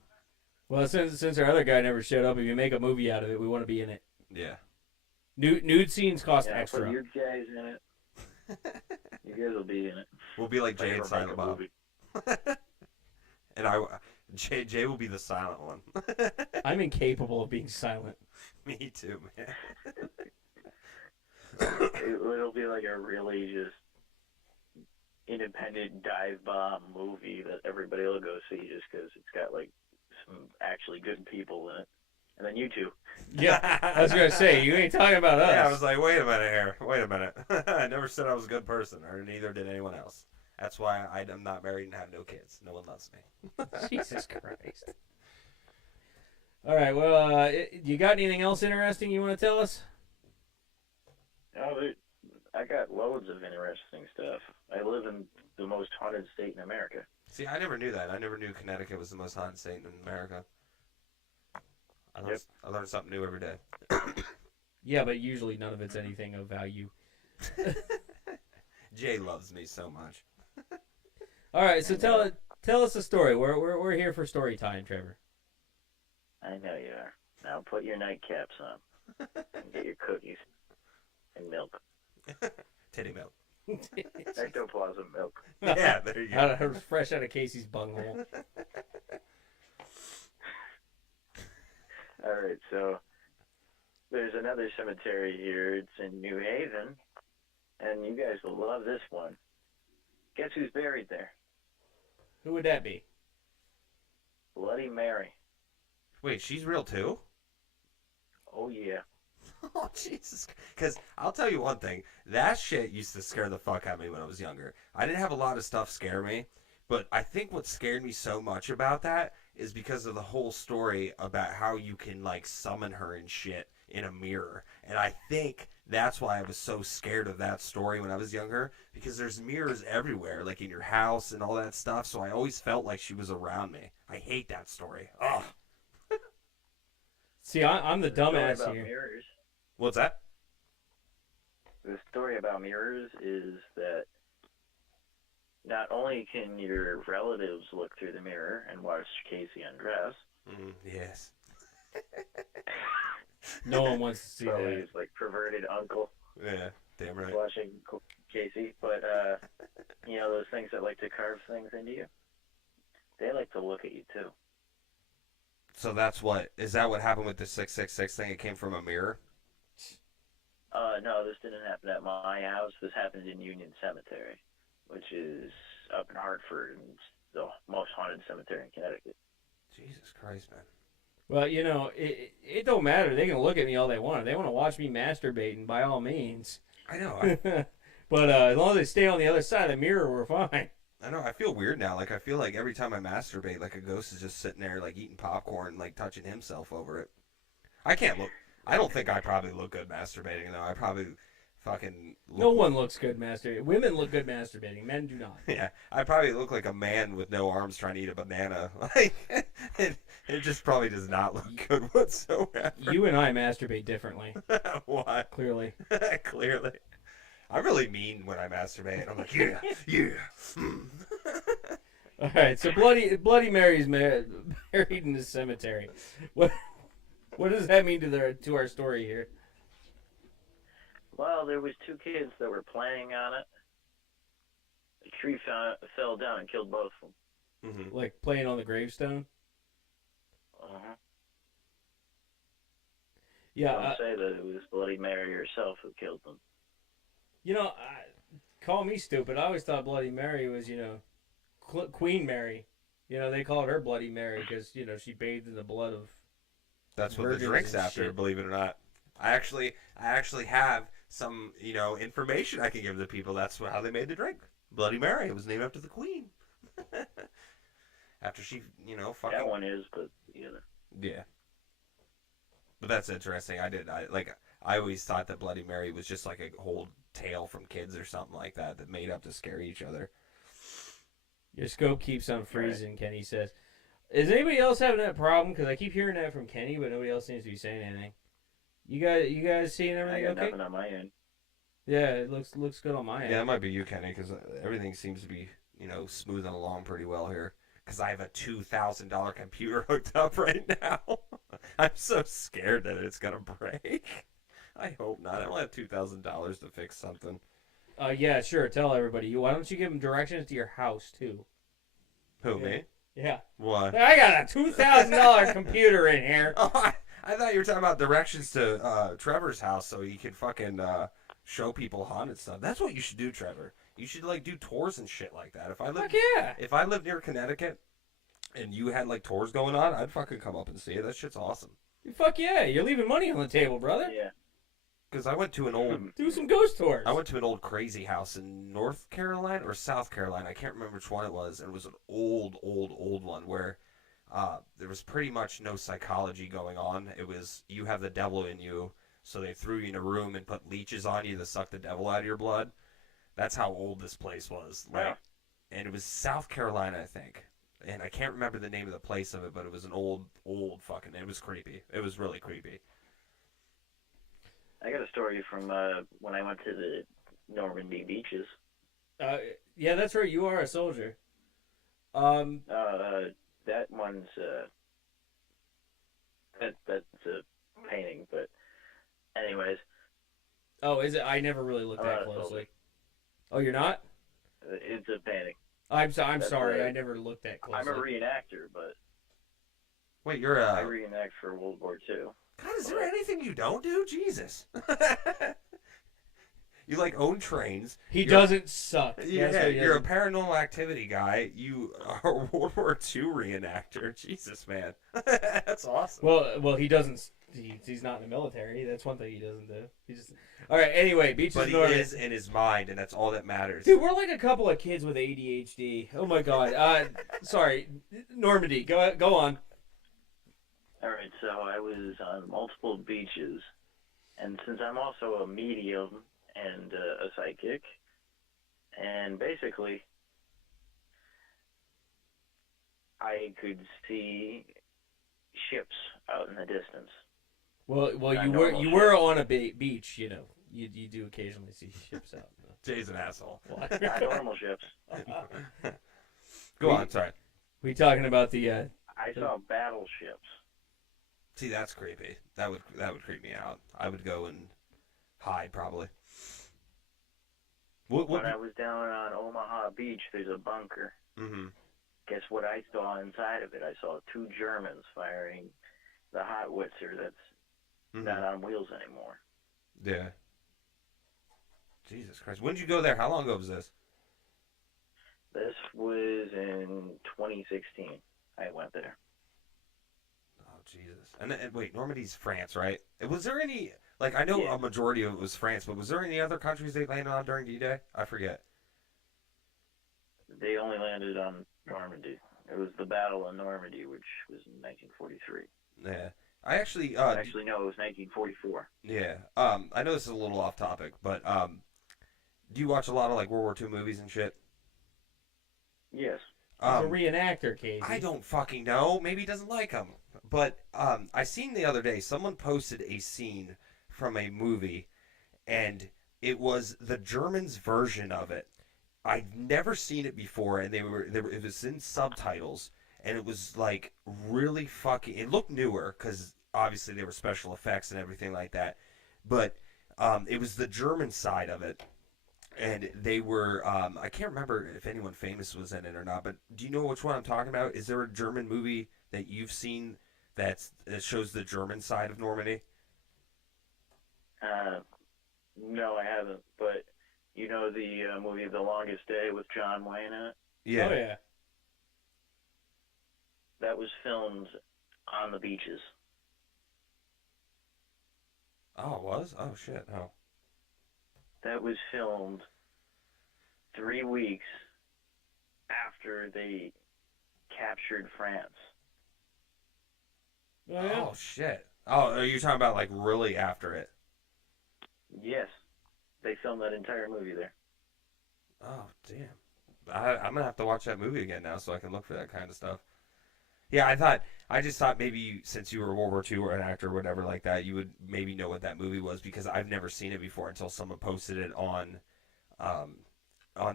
Well, since our other guy never showed up, if you make a movie out of it, we want to be in it. Yeah. Nude scenes cost Yeah, extra. put your guys in it. You guys will be in it. We'll be like If I Jay ever and Silent make a Bob. movie. And Jay will be the silent one. I'm incapable of being silent. Me too, man. It'll be like a really just independent dive bomb movie that everybody will go see just because it's got like some actually good people in it. And then you two. Yeah, I was gonna say you ain't talking about us. Yeah, I was like, wait a minute here. Wait a minute. I never said I was a good person, or neither did anyone else. That's why I'm not married and have no kids. No one loves me. Jesus Christ. All right. Well, you got anything else interesting you want to tell us? Oh, I got loads of interesting stuff. I live in the most haunted state in America. See, I never knew that. I never knew Connecticut was the most haunted state in America. I learn something new every day. Yeah, but usually none of it's anything of value. Jay loves me so much. All right, so tell us a story. We're here for story time, Trevor. I know you are. Now put your nightcaps on and get your cookies and milk. Titty milk. Ectoplasm milk. Yeah, there you go. Fresh out of Casey's bunghole. All right, so there's another cemetery here. It's in New Haven, and you guys will love this one. Guess who's buried there? Who would that be? Bloody Mary. Wait, she's real too? Oh, yeah. Oh, Jesus. Because I'll tell you one thing. That shit used to scare the fuck out of me when I was younger. I didn't have a lot of stuff scare me, but I think what scared me so much about that is because of the whole story about how you can, like, summon her and shit in a mirror. And I think that's why I was so scared of that story when I was younger, because there's mirrors everywhere, like in your house and all that stuff, so I always felt like she was around me. I hate that story. Ugh. See, I'm the dumbass about here. Mirrors. What's that? The story about mirrors is that not only can your relatives look through the mirror and watch Casey undress. Yes. No one wants to see Probably that. his like perverted uncle Yeah, damn right. watching Casey, but you know those things that like to carve things into you. They like to look at you too. So that's what, is that what happened with the 666 thing? It came from a mirror? No, this didn't happen at my house. This happened in Union Cemetery, which is up in Hartford, and it's the most haunted cemetery in Connecticut. Jesus Christ, man. Well, you know, it don't matter. They can look at me all they want. If they want to watch me masturbating, by all means. I know. But as long as they stay on the other side of the mirror, we're fine. I know. I feel weird now. Like, I feel like every time I masturbate, like a ghost is just sitting there, like, eating popcorn, like, touching himself over it. I can't look. I don't think I probably look good masturbating, though. I probably fucking look. No one looks good masturbating. Women look good masturbating. Men do not. Yeah. I probably look like a man with no arms trying to eat a banana. Like, it just probably does not look good whatsoever. You and I masturbate differently. Why? Clearly. Clearly. I'm really mean when I masturbate. I'm like, yeah, yeah. All right, so Bloody Mary's buried in the cemetery. What does that mean to our story here? Well, there was two kids that were playing on it. A tree fell down and killed both of them. Mm-hmm. Like playing on the gravestone? Uh-huh. Yeah. Don't say that it was Bloody Mary herself who killed them. You know, call me stupid. I always thought Bloody Mary was, you know, Queen Mary. You know, they called her Bloody Mary because, you know, she bathed in the blood of. That's what the drink's after, shit. believe it or not. I actually have some, you know, information I can give to people. That's how they made the drink. Bloody Mary. It was named after the Queen. After she, you know, fucking. That one is, but the other. Yeah. But that's interesting. I always thought that Bloody Mary was just like a whole tale from kids or something like that made up to scare each other. Your scope keeps on freezing, Kenny says. Is anybody else having that problem? Because I keep hearing that from Kenny, but nobody else seems to be saying anything. You guys seeing I everything got okay? nothing on my end. Yeah, it looks good on my end. Yeah, it might be you, Kenny, because everything seems to be, smoothing along pretty well here. Because I have a $2,000 computer hooked up right now. I'm so scared that it's going to break. I hope not. I only have $2,000 to fix something. Yeah, sure. Tell everybody. Why don't you give them directions to your house too? Who, me? Yeah. What? I got a $2,000 computer in here. Oh, I thought you were talking about directions to Trevor's house so he could fucking show people haunted stuff. That's what you should do, Trevor. You should do tours and shit like that. Fuck yeah. If I lived near Connecticut and you had tours going on, I'd fucking come up and see it. That shit's awesome. Fuck yeah. You're leaving money on the table, brother. Yeah. Because I went to an old Do some ghost tours. I went to an old crazy house in North Carolina or South Carolina. I can't remember which one it was. And it was an old one where there was pretty much no psychology going on. It was you have the devil in you, so they threw you in a room and put leeches on you to suck the devil out of your blood. That's how old this place was. Yeah. And it was South Carolina, I think. And I can't remember the name of the place of it, but it was an old fucking... It was creepy. It was really creepy. I got a story from when I went to the Normandy beaches. Yeah, that's right. You are a soldier. That one's that's a painting, but anyways. Oh, is it? I never really looked that closely. Oh, you're not? It's a painting. I'm sorry. I never looked that closely. I'm a reenactor, but Wait, you're I reenact for World War II. God, is there anything you don't do? Jesus. You own trains. He doesn't suck. Yeah, you're a paranormal activity guy. You are a World War II reenactor. Jesus, man. That's awesome. Well, he doesn't. He's not in the military. That's one thing he doesn't do. He just. All right. Anyway, beaches. But he is in his mind, and that's all that matters. Dude, we're like a couple of kids with ADHD. Oh my god. Sorry, Normandy. Go on. All right, so I was on multiple beaches, and since I'm also a medium and a psychic, and basically I could see ships out in the distance. Well, you were on a beach, you do occasionally see ships out. Jay's an asshole. Not normal ships. Go on, sorry. We talking about the? I saw battleships. See, that's creepy. That would creep me out. I would go and hide probably. When I was down on Omaha Beach, there's a bunker. Mm-hmm. Guess what I saw inside of it? I saw 2 Germans firing the howitzer that's not on wheels anymore. Yeah. Jesus Christ. When did you go there? How long ago was this? This was in 2016. I went there. Oh, Jesus. And wait, Normandy's France, right? Was there any... I know a majority of it was France, but was there any other countries they landed on during D-Day? I forget. They only landed on Normandy. It was the Battle of Normandy, which was in 1943. Yeah. I actually... no, it was 1944. Yeah. I know this is a little off topic, but do you watch a lot of World War II movies and shit? Yes. He's a reenactor, Casey. I don't fucking know. Maybe he doesn't like them. But I seen the other day, someone posted a scene from a movie, and it was the Germans' version of it. I'd never seen it before, and it was in subtitles, and it was really fucking... It looked newer, because obviously there were special effects and everything like that, but it was the German side of it. And they were, I can't remember if anyone famous was in it or not, but do you know which one I'm talking about? Is there a German movie that you've seen that shows the German side of Normandy? No, I haven't, but you know the movie The Longest Day with John Wayne in it? Yeah. Oh, yeah. That was filmed on the beaches. Oh, it was? Oh, shit. Oh. That was filmed 3 weeks after they captured France. Oh, yeah. Oh, shit. Oh, are you talking about really after it? Yes. They filmed that entire movie there. Oh, damn. I'm going to have to watch that movie again now so I can look for that kind of stuff. Yeah, I just thought maybe since you were World War II or an actor or whatever like that, you would maybe know what that movie was because I've never seen it before until someone posted it on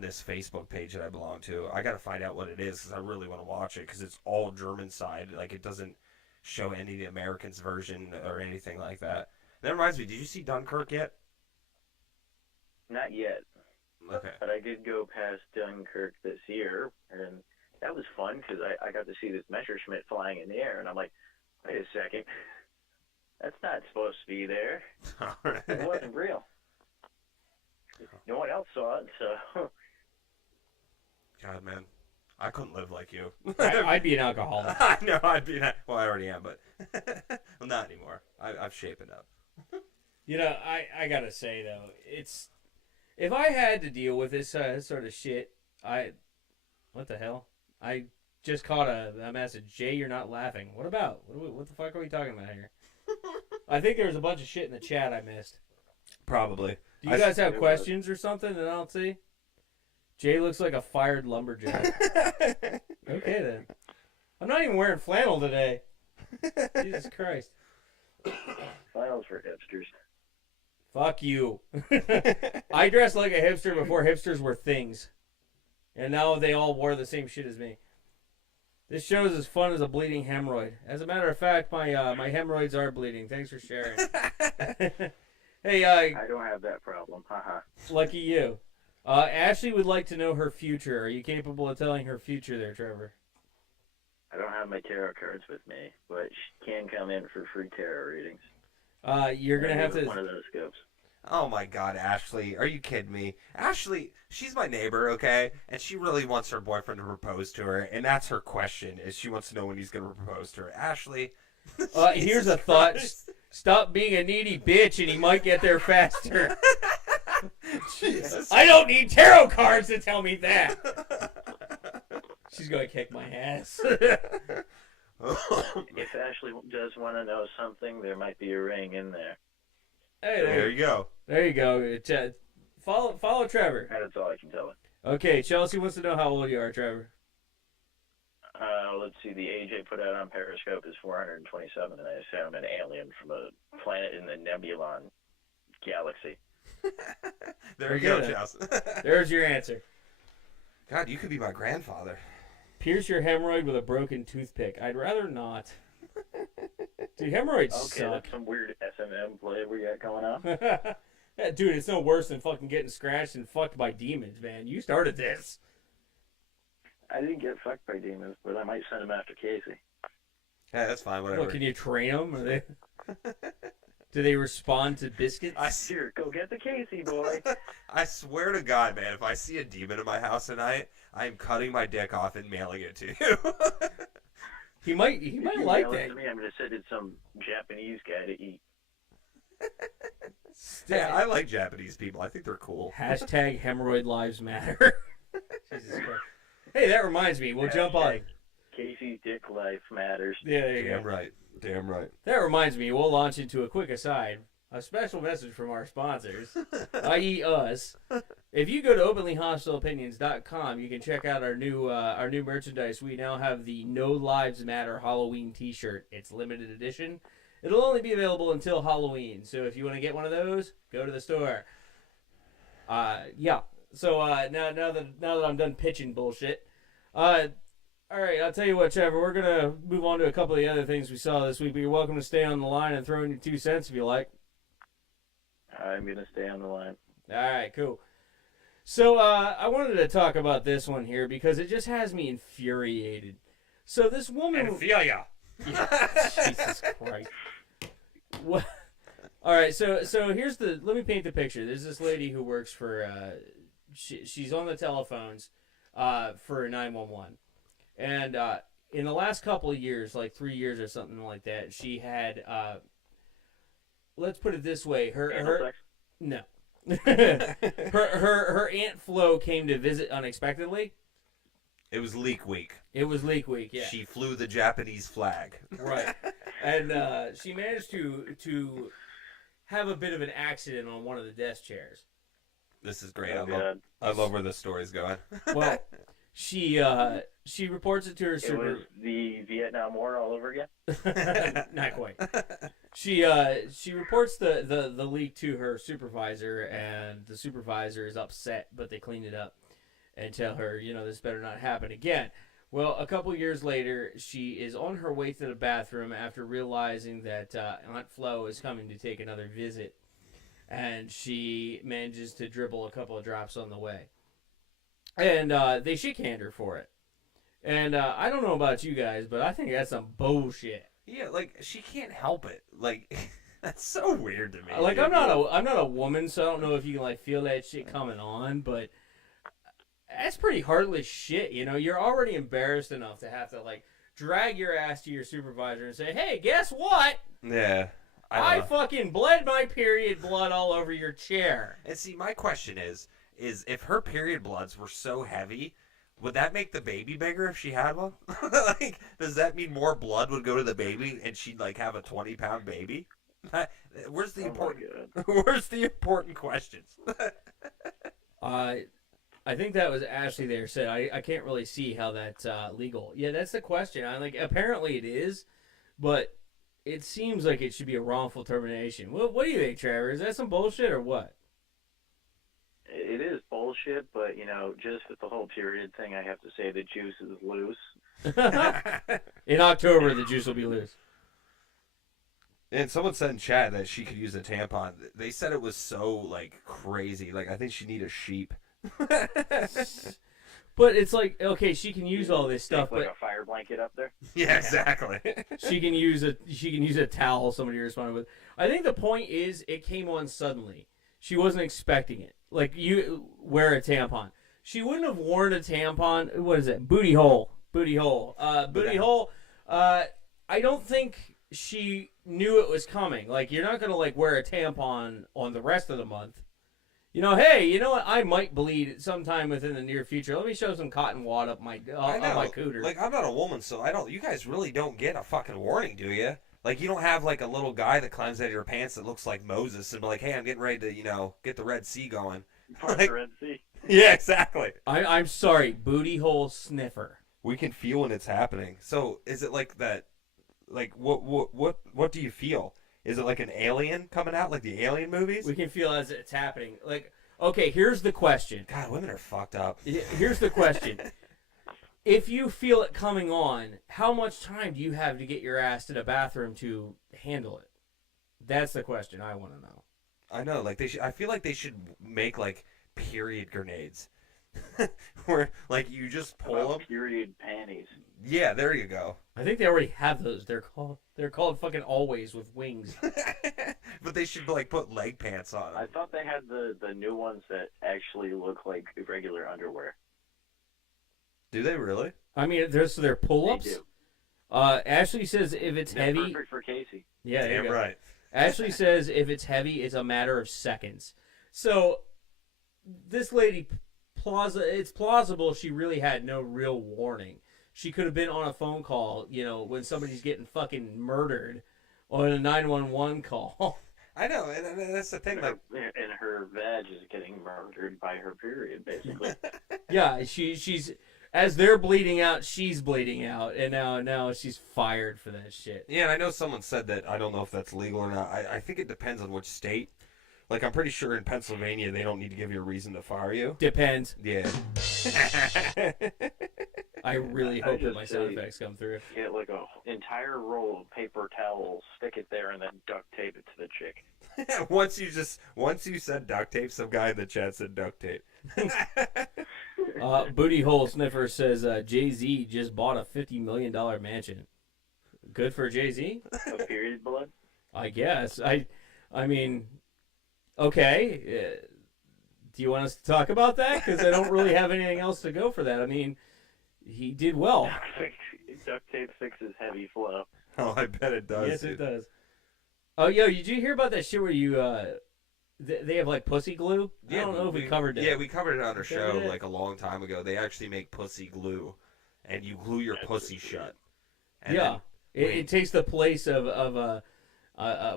this Facebook page that I belong to. I got to find out what it is because I really want to watch it because it's all German side. Like it doesn't show any of the Americans version or anything like that. That reminds me, did you see Dunkirk yet? Not yet. Okay. But I did go past Dunkirk this year, and that was fun because I got to see this Messerschmitt flying in the air, and I'm like, wait a second, that's not supposed to be there. It wasn't real. No one else saw it, so. God, man. I couldn't live like you. I'd be an alcoholic. I know, I'd be well, I already am, but well, not anymore. I've shapen up. You know, I gotta say, though, it's... If I had to deal with this sort of shit, what the hell? I just caught a message. Jay, you're not laughing. What about? What the fuck are we talking about here? I think there was a bunch of shit in the chat I missed. Probably. Do you guys have questions or something that I don't see? Jay looks like a fired lumberjack. Okay, then. I'm not even wearing flannel today. Jesus Christ. Flannel's for hipsters. Fuck you. I dressed like a hipster before hipsters were things. And now they all wore the same shit as me. This show is as fun as a bleeding hemorrhoid. As a matter of fact, my hemorrhoids are bleeding. Thanks for sharing. Hey, I don't have that problem. Haha. Lucky you. Ashley would like to know her future. Are you capable of telling her future there, Trevor? I don't have my tarot cards with me, but she can come in for free tarot readings. You're going to have to... One of those scopes. Oh my God, Ashley. Are you kidding me? Ashley, she's my neighbor, okay? And she really wants her boyfriend to propose to her. And that's her question, is she wants to know when he's going to propose to her. Ashley. Here's a thought. Stop being a needy bitch and he might get there faster. Jesus. I don't need tarot cards to tell me that. She's going to kick my ass. If Ashley does want to know something, there might be a ring in there. Hey, there you go. There you go. Follow Trevor. That's all I can tell her. Okay, Chelsea wants to know how old you are, Trevor. Let's see, the age I put out on Periscope is 427, and I say I'm an alien from a planet in the Nebulon galaxy. There you go, Chelsea. There's your answer. God, you could be my grandfather. Pierce your hemorrhoid with a broken toothpick. I'd rather not. Dude, hemorrhoids suck. That's some weird S&M play we got going on. Yeah, dude, it's no worse than fucking getting scratched and fucked by demons, man. You started this. I didn't get fucked by demons, but I might send them after Casey. Yeah, that's fine, whatever. What, can you train them? Are they... Do they respond to biscuits? Here, go get the Casey, boy. I swear to God, man, if I see a demon in my house tonight, I am cutting my dick off and mailing it to you. He might like mail it that. to me, I'm going to send it some Japanese guy to eat. Yeah, I like Japanese people. I think they're cool. Hashtag hemorrhoid lives matter. Jesus Christ. Hey, that reminds me. We'll jump on. Casey's dick life matters. Yeah, there you Damn go. right. Damn right. That reminds me. We'll launch into a quick aside. A special message from our sponsors, i.e. us. If you go to openlyhostileopinions.com, you can check out our new merchandise. We now have the No Lives Matter Halloween t-shirt. It's limited edition. It'll only be available until Halloween. So if you want to get one of those, go to the store. Yeah. So now that I'm done pitching bullshit, all right, I'll tell you what, Trevor, we're going to move on to a couple of the other things we saw this week, but you're welcome to stay on the line and throw in your 2 cents if you like. I'm going to stay on the line. All right, cool. So I wanted to talk about this one here because it just has me infuriated. So this woman... Inferior. Jesus Christ. What? All right, so here's the... Let me paint the picture. There's this lady who works for... she's on the telephones for 911. And in the last couple of years, like 3 years or something like that, she had... let's put it this way. No. her Aunt Flo came to visit unexpectedly. It was leak week. It was leak week, yeah. She flew the Japanese flag. Right. And she managed to have a bit of an accident on one of the desk chairs. This is great. Oh, I love where this story's going. Well, she she reports it to her It super. was the Vietnam War all over again. Not quite. She reports the leak to her supervisor, and the supervisor is upset, but they clean it up and tell her, this better not happen again. Well, a couple years later, she is on her way to the bathroom after realizing that Aunt Flo is coming to take another visit, and she manages to dribble a couple of drops on the way. And they shit-canned her for it. And I don't know about you guys, but I think that's some bullshit. Yeah, like, she can't help it. Like, that's so weird to me. Like, dude. I'm not a woman, so I don't know if you can, like, feel that shit coming on, but that's pretty heartless shit, You're already embarrassed enough to have to, like, drag your ass to your supervisor and say, hey, guess what? Yeah. I fucking bled my period blood all over your chair. And see, my question is if her period bloods were so heavy, would that make the baby bigger if she had one? Like, does that mean more blood would go to the baby and she'd, like, have a 20-pound baby? Where's the important questions? I think that was Ashley there said, I can't really see how that's legal. Yeah, that's the question. Apparently it is, but it seems like it should be a wrongful termination. What do you think, Trevor? Is that some bullshit or what? It is bullshit, but, just with the whole period thing, I have to say the juice is loose. In October, the juice will be loose. And someone said in chat that she could use a tampon. They said it was so, like, crazy. Like, I think she'd need a sheep. But it's like, okay, she can use all this stuff, like but a fire blanket up there. Yeah, exactly. she can use a towel. Somebody responded with. I think the point is it came on suddenly. She wasn't expecting it. Like, you wear a tampon. She wouldn't have worn a tampon. What is it? Booty hole. Booty hole. I don't think she knew it was coming. Like, you're not gonna like wear a tampon on the rest of the month. Hey, you know what? I might bleed sometime within the near future. Let me show some cotton wad up my my cooter. Like, I'm not a woman, so I don't. You guys really don't get a fucking warning, do you? Like, you don't have, like, a little guy that climbs out of your pants that looks like Moses and be like, hey, I'm getting ready to, get the Red Sea going. Like, the Red Sea. Yeah, exactly. I'm sorry, booty hole sniffer. We can feel when it's happening. So, is it like that? Like, what do you feel? Is it like an alien coming out, like the Alien movies? We can feel as it's happening. Like, okay, here's the question. God, women are fucked up. Here's the question. If you feel it coming on, how much time do you have to get your ass to the bathroom to handle it? That's the question I want to know. I know, like, I feel like they should make, like, period grenades. Where, like, you just pull them. Period panties. Yeah, there you go. I think they already have those. They're called fucking always with wings. But they should, like, put leg pants on them. I thought they had the new ones that actually look like regular underwear. Do they really? I mean, they're pull-ups. They do. Ashley says if it's They're heavy. perfect for Casey. Yeah, there you Damn go. right. Ashley says if it's heavy, it's a matter of seconds. So, this lady, it's plausible she really had no real warning. She could have been on a phone call, when somebody's getting fucking murdered, on a 911 call. I know, and that's the thing. And her vag is getting murdered by her period, basically. Yeah, she's as they're bleeding out, she's bleeding out, and now she's fired for that shit. Yeah, and I know someone said that. I don't know if that's legal or not. I think it depends on which state. Like, I'm pretty sure in Pennsylvania they don't need to give you a reason to fire you. Depends. Yeah. I really hope that my sound effects come through. Get like a entire roll of paper towels, stick it there, and then duct tape it to the chick. Once you said duct tape, some guy in the chat said duct tape. Booty hole sniffer says Jay-Z just bought a $50 million mansion. Good for Jay-Z? A period blood? I guess. I mean, okay. Do you want us to talk about that? Because I don't really have anything else to go for that. I mean, he did well. Duct tape fixes heavy flow. Oh, I bet it does. Yes, it does. Oh, yo, did you hear about that shit where you they have like pussy glue? Yeah, I don't know if we covered that. Yeah, we covered it on our show like a long time ago. They actually make pussy glue, and you glue your pussy shut. And yeah, it takes the place of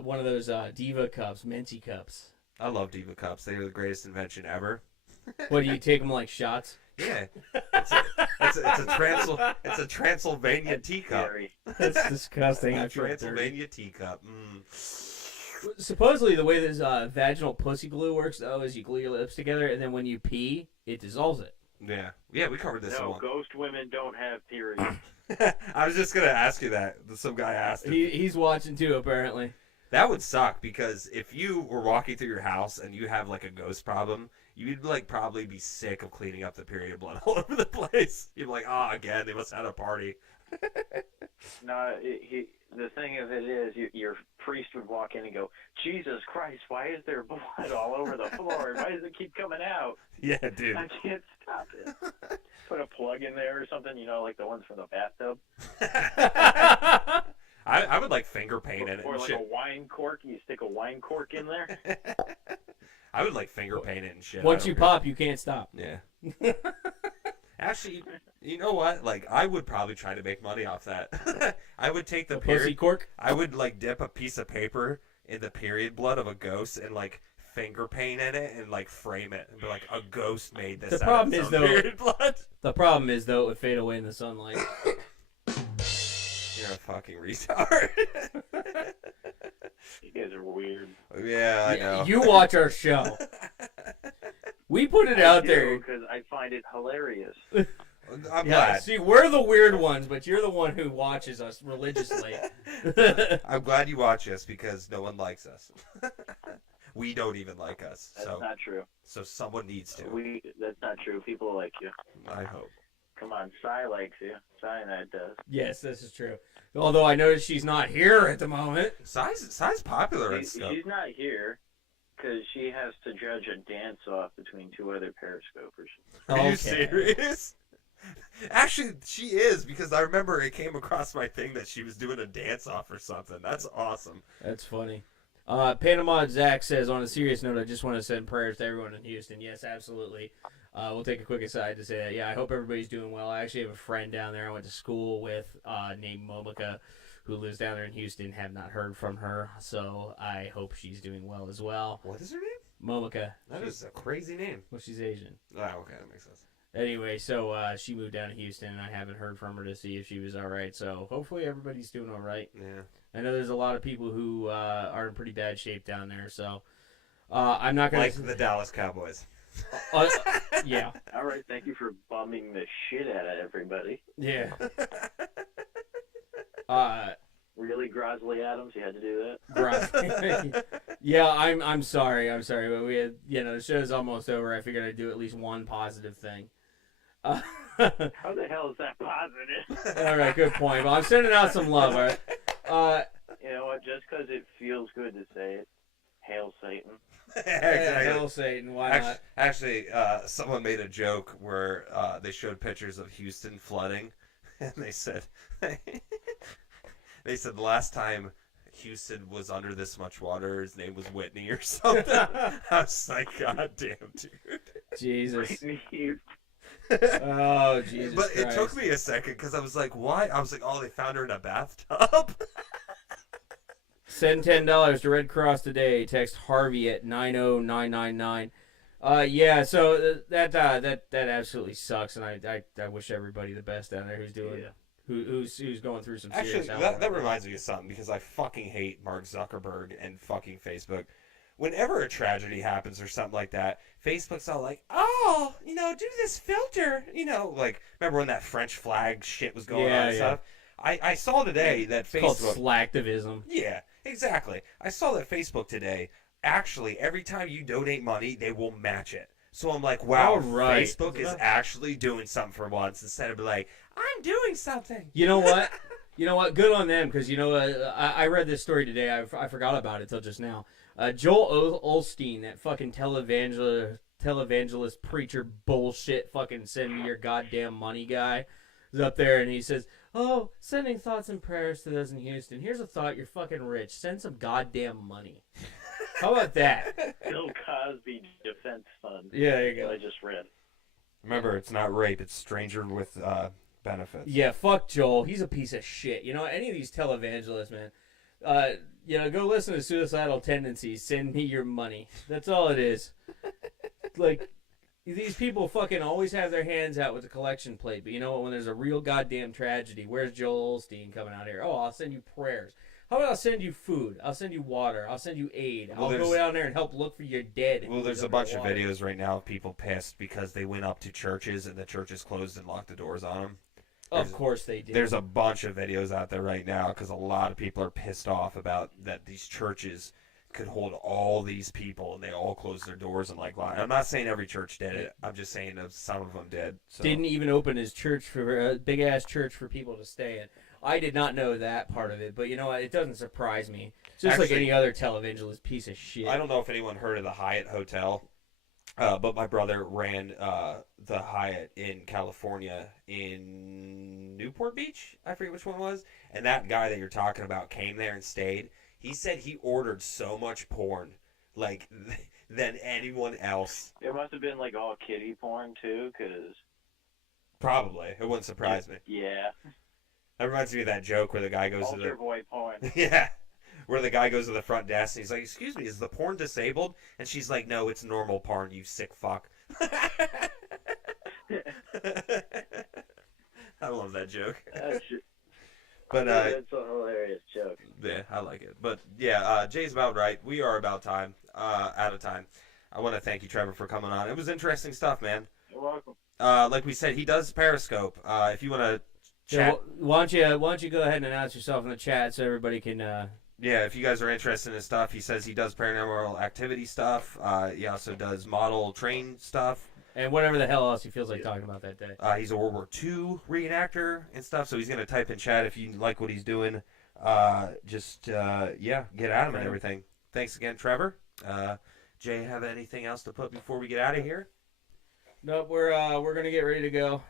one of those Diva cups, Minty cups. I love Diva cups. They are the greatest invention ever. What, do you take them like shots? Yeah. That's it's a Transylvania teacup. Scary. That's disgusting. I A feel dirty. Transylvania teacup. Supposedly, the way this vaginal pussy glue works, though, is you glue your lips together, and then when you pee, it dissolves it. Yeah, we covered this No, one. ghost women don't have periods. I was just gonna ask you that. Some guy asked. He's watching too, apparently. That would suck because if you were walking through your house and you have like a ghost problem, you'd like probably be sick of cleaning up the period blood all over the place. You'd be like, oh, again, they must have had a party. No, the thing of it is, your priest would walk in and go, Jesus Christ, why is there blood all over the floor? Why does it keep coming out? Yeah, dude. I can't stop it. Put a plug in there or something, like the ones from the bathtub. I would like finger paint in it. Or and like shit. a wine cork. You stick a wine cork in there. I would like finger paint it and shit. Once you pop, you can't stop. Yeah. Actually, you know what? Like, I would probably try to make money off that. I would take the Pussy cork? I would like dip a piece of paper in the period blood of a ghost and like finger paint in it and like frame it and be like, a ghost made this. The out problem of its is, own though. period blood. The problem is, though, it would fade away in the sunlight. You're a fucking retard. You guys are weird. Yeah, I know. You watch our show. We put it out there because I find it hilarious. I'm glad. See, we're the weird ones, but you're the one who watches us religiously. I'm glad you watch us because no one likes us. We don't even like us. That's not true. So someone needs to. That's not true. People like you. I hope. Come on, Cy likes you. Cyanide does. Yes, this is true. Although I noticed she's not here at the moment. Si's popular and stuff. She's not here because she has to judge a dance-off between two other periscopers. Are you serious? Actually, she is, because I remember it came across my thing that she was doing a dance-off or something. That's awesome. That's funny. Panama Zach says, on a serious note, I just want to send prayers to everyone in Houston. Yes, absolutely. We'll take a quick aside to say that, yeah, I hope everybody's doing well. I actually have a friend down there I went to school with named Momika, who lives down there in Houston. Have not heard from her, so I hope she's doing well as well. What is her name? Momika. That is a crazy name. Well, she's Asian. Oh, okay, that makes sense. Anyway, so she moved down to Houston, and I haven't heard from her to see if she was all right. So hopefully everybody's doing all right. Yeah. I know there's a lot of people who are in pretty bad shape down there, so I'm not going to... Like the Dallas Cowboys. Yeah. All right, thank you for bumming the shit out of everybody. Yeah. Really, Grosley Adams, you had to do that? Yeah, I'm sorry, but we had, the show's almost over. I figured I'd do at least one positive thing. How the hell is that positive? All right, good point. Well, I'm sending out some love, all right? You know what, just because it feels good to say it, hail Satan. Exactly. Hail Satan, why not? Actually, someone made a joke where they showed pictures of Houston flooding, and they said... They said the last time Houston was under this much water, his name was Whitney or something. I was like, God damn, dude. Jesus. Oh, Jesus But Christ. it took me a second because I was like, why? I was like, oh, they found her in a bathtub? Send $10 to Red Cross today. Text Harvey at 90999. Yeah, so that absolutely sucks, and I wish everybody the best down there who's doing it. Who's going through some serious Actually, that reminds me of something, because I fucking hate Mark Zuckerberg and fucking Facebook. Whenever a tragedy happens or something like that, Facebook's all like, oh, do this filter. Like, remember when that French flag shit was going on and stuff? I saw today that Facebook... It's called slacktivism. Yeah, exactly. I saw that Facebook today, actually, every time you donate money, they will match it. So I'm like, wow, right. Facebook is actually doing something for once, instead of like, I'm doing something. You know what? Good on them, because, I read this story today. I forgot about it till just now. Joel Osteen, that fucking televangelist preacher bullshit fucking send me your goddamn money guy, is up there, and he says, oh, sending thoughts and prayers to those in Houston. Here's a thought. You're fucking rich. Send some goddamn money. How about that? Bill Cosby Defense Fund. Yeah, there you go. I just read. Remember, it's not rape. It's stranger with benefits. Yeah, fuck Joel. He's a piece of shit. Any of these televangelists, man. Go listen to Suicidal Tendencies. Send me your money. That's all it is. Like, these people fucking always have their hands out with the collection plate, but you know what? When there's a real goddamn tragedy, where's Joel Osteen coming out here? Oh, I'll send you prayers. How about I'll send you food? I'll send you water. I'll send you aid. Well, I'll go down there and help look for your dead. Well, there's a bunch of videos right now of people pissed because they went up to churches and the churches closed and locked the doors on them. Of course they did. There's a bunch of videos out there right now because a lot of people are pissed off about that these churches could hold all these people and they all closed their doors and like lied. I'm not saying every church did it. I'm just saying that some of them did. So. Didn't even open his church for a big ass church for people to stay in. I did not know that part of it, but you know what? It doesn't surprise me. It's just like any other televangelist piece of shit. I don't know if anyone heard of the Hyatt Hotel, but my brother ran the Hyatt in California in Newport Beach. I forget which one it was. And that guy that you're talking about came there and stayed. He said he ordered so much porn, like, than anyone else. It must have been like all kiddie porn too, because probably it wouldn't surprise me. Yeah. That reminds me of that joke where the guy goes to the boy porn. yeah, where the guy goes to the front desk and he's like, "Excuse me, is the porn disabled?" And she's like, "No, it's normal porn, you sick fuck." I love that joke. But it's a hilarious joke. Yeah, I like it. But yeah, Jay's about right. We are about time, out of time. I want to thank you, Trevor, for coming on. It was interesting stuff, man. You're welcome. Like we said, he does Periscope. If you want to chat, why don't you go ahead and announce yourself in the chat so everybody can. Yeah, if you guys are interested in his stuff, he says he does paranormal activity stuff. He also does model train stuff. And whatever the hell else he feels like talking about that day. He's a World War II reenactor and stuff, so he's going to type in chat if you like what he's doing. Yeah, get at him and everything. Thanks again, Trevor. Jay, have anything else to put before we get out of here? Nope, we're going to get ready to go.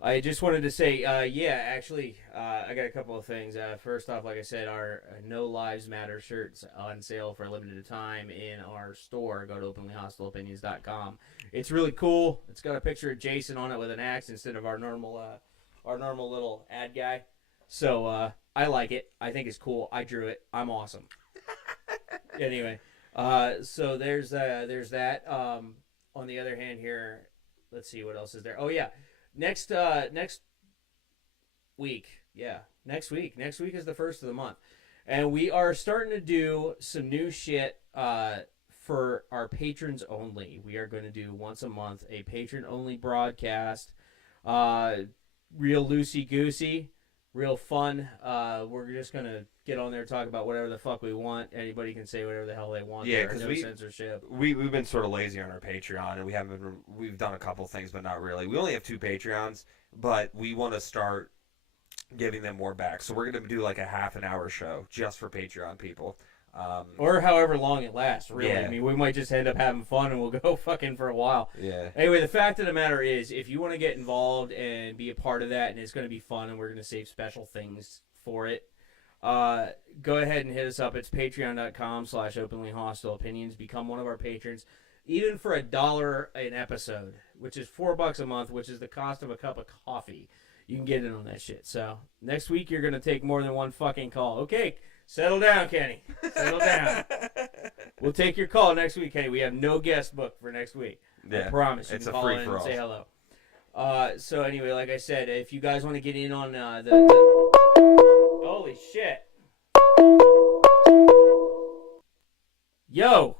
I just wanted to say, I got a couple of things. First off, like I said, our No Lives Matter shirts on sale for a limited time in our store. Go to openlyhostileopinions.com. It's really cool. It's got a picture of Jason on it with an axe instead of our normal little ad guy. So I like it. I think it's cool. I drew it. I'm awesome. Anyway, so there's that. On the other hand, here, let's see what else is there. Oh yeah. Next week. Yeah, next week. Next week is the first of the month. And we are starting to do some new shit for our patrons only. We are going to do once a month a patron-only broadcast. Real loosey-goosey, real fun. We're just going to get on there and talk about whatever the fuck we want. Anybody can say whatever the hell they want. Yeah, because no censorship. We've been sort of lazy on our Patreon, and we've done a couple things, but not really. We only have 2 Patreons, but we want to start giving them more back. So we're going to do like a half an hour show just for Patreon people. Or however long it lasts, really. Yeah. I mean, we might just end up having fun and we'll go fucking for a while. Yeah. Anyway, the fact of the matter is, if you want to get involved and be a part of that, and it's going to be fun, and we're going to save special things for it, go ahead and hit us up. It's patreon.com/openlyhostileopinions. Become one of our patrons. Even for $1 an episode, which is $4 a month, which is the cost of a cup of coffee, you can get in on that shit. So next week, you're going to take more than one fucking call. Okay. Settle down, Kenny. Settle down. We'll take your call next week, Kenny. We have no guest book for next week. Yeah, I promise. You it's can a call free in for and all. say hello. So anyway, like I said, if you guys want to get in on the holy shit. Yo,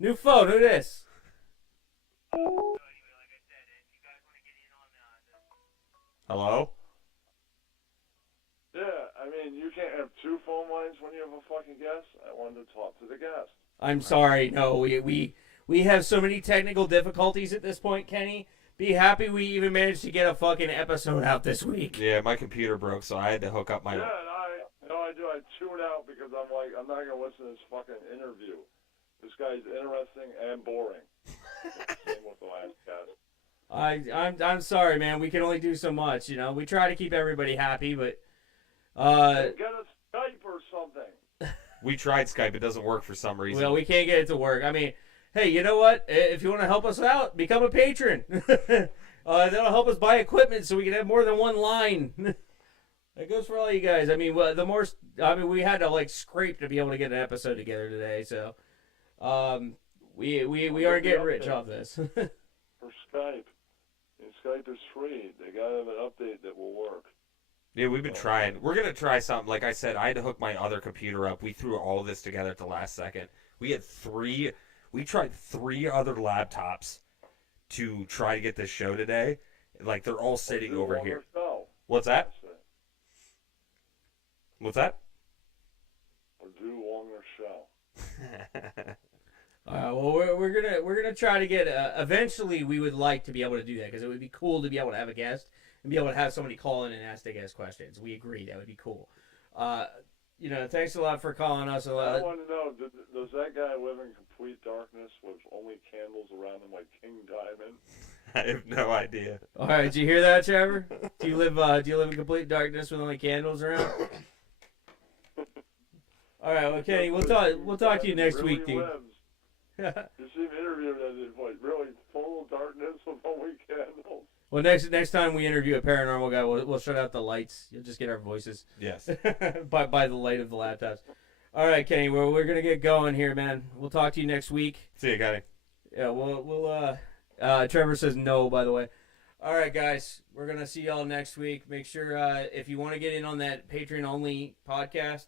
new phone. Who this? Hello? Yeah, I mean, you can't have 2 phone lines when you have a fucking guest. I wanted to talk to the guest. I'm sorry. No, we have so many technical difficulties at this point, Kenny. Be happy we even managed to get a fucking episode out this week. Yeah, my computer broke, so I had to hook up my... Yeah, and I do. I tune out because I'm like, I'm not going to listen to this fucking interview. This guy's interesting and boring. Same with the last guest. I'm sorry, man. We can only do so much, you know. We try to keep everybody happy, but Get a Skype or something. We tried Skype. It doesn't work for some reason. well, we can't get it to work. I mean, hey, you know what? If you want to help us out, become a patron. That'll help us buy equipment so we can have more than one line. That goes for all you guys. I mean, we had to like scrape to be able to get an episode together today. So, We aren't getting rich off this. For Skype. And Skype is free. They got to have an update that will work. Yeah, we've been trying. We're going to try something. Like I said, I had to hook my other computer up. We threw all this together at the last second. We tried 3 other laptops to try to get this show today. Like, they're all sitting over here. What's that? What's that? Or do longer show. Well, we're gonna try to get. Eventually, we would like to be able to do that because it would be cool to be able to have a guest and be able to have somebody call in and ask the guest questions. We agree that would be cool. Thanks a lot for calling us. I want to know, does that guy live in complete darkness with only candles around him like King Diamond? I have no idea. All right, did you hear that, Trevor? Do you live in complete darkness with only candles around? All right, well, Kenny, we'll talk to you next week, dude. You see an interview that is like really total darkness with only candles. Well, next time we interview a paranormal guy, we'll shut out the lights. You'll just get our voices. Yes. by the light of the laptops. All right, Kenny. Well, we're gonna get going here, man. We'll talk to you next week. See you, Kenny. Yeah. We'll. Trevor says no, by the way. All right, guys. We're gonna see y'all next week. Make sure if you want to get in on that Patreon only podcast,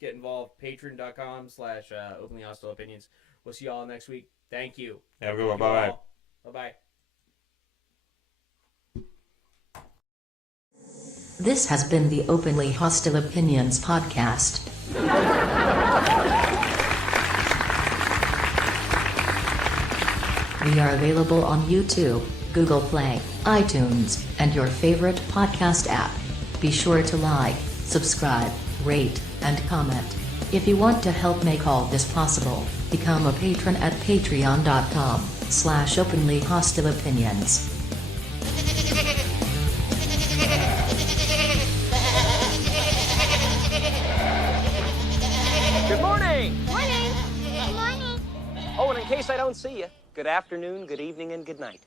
get involved. Patreon.com/openly hostile opinions. We'll see y'all next week. Thank you. Have a good one. Bye bye. Bye bye. This has been the Openly Hostile Opinions podcast. We are available on YouTube, Google Play, iTunes, and your favorite podcast app. Be sure to like, subscribe, rate, and comment. If you want to help make all this possible, become a patron at patreon.com/openlyhostileopinions. Good morning. Morning. Good morning. Oh, and in case I don't see you, good afternoon, good evening, and good night.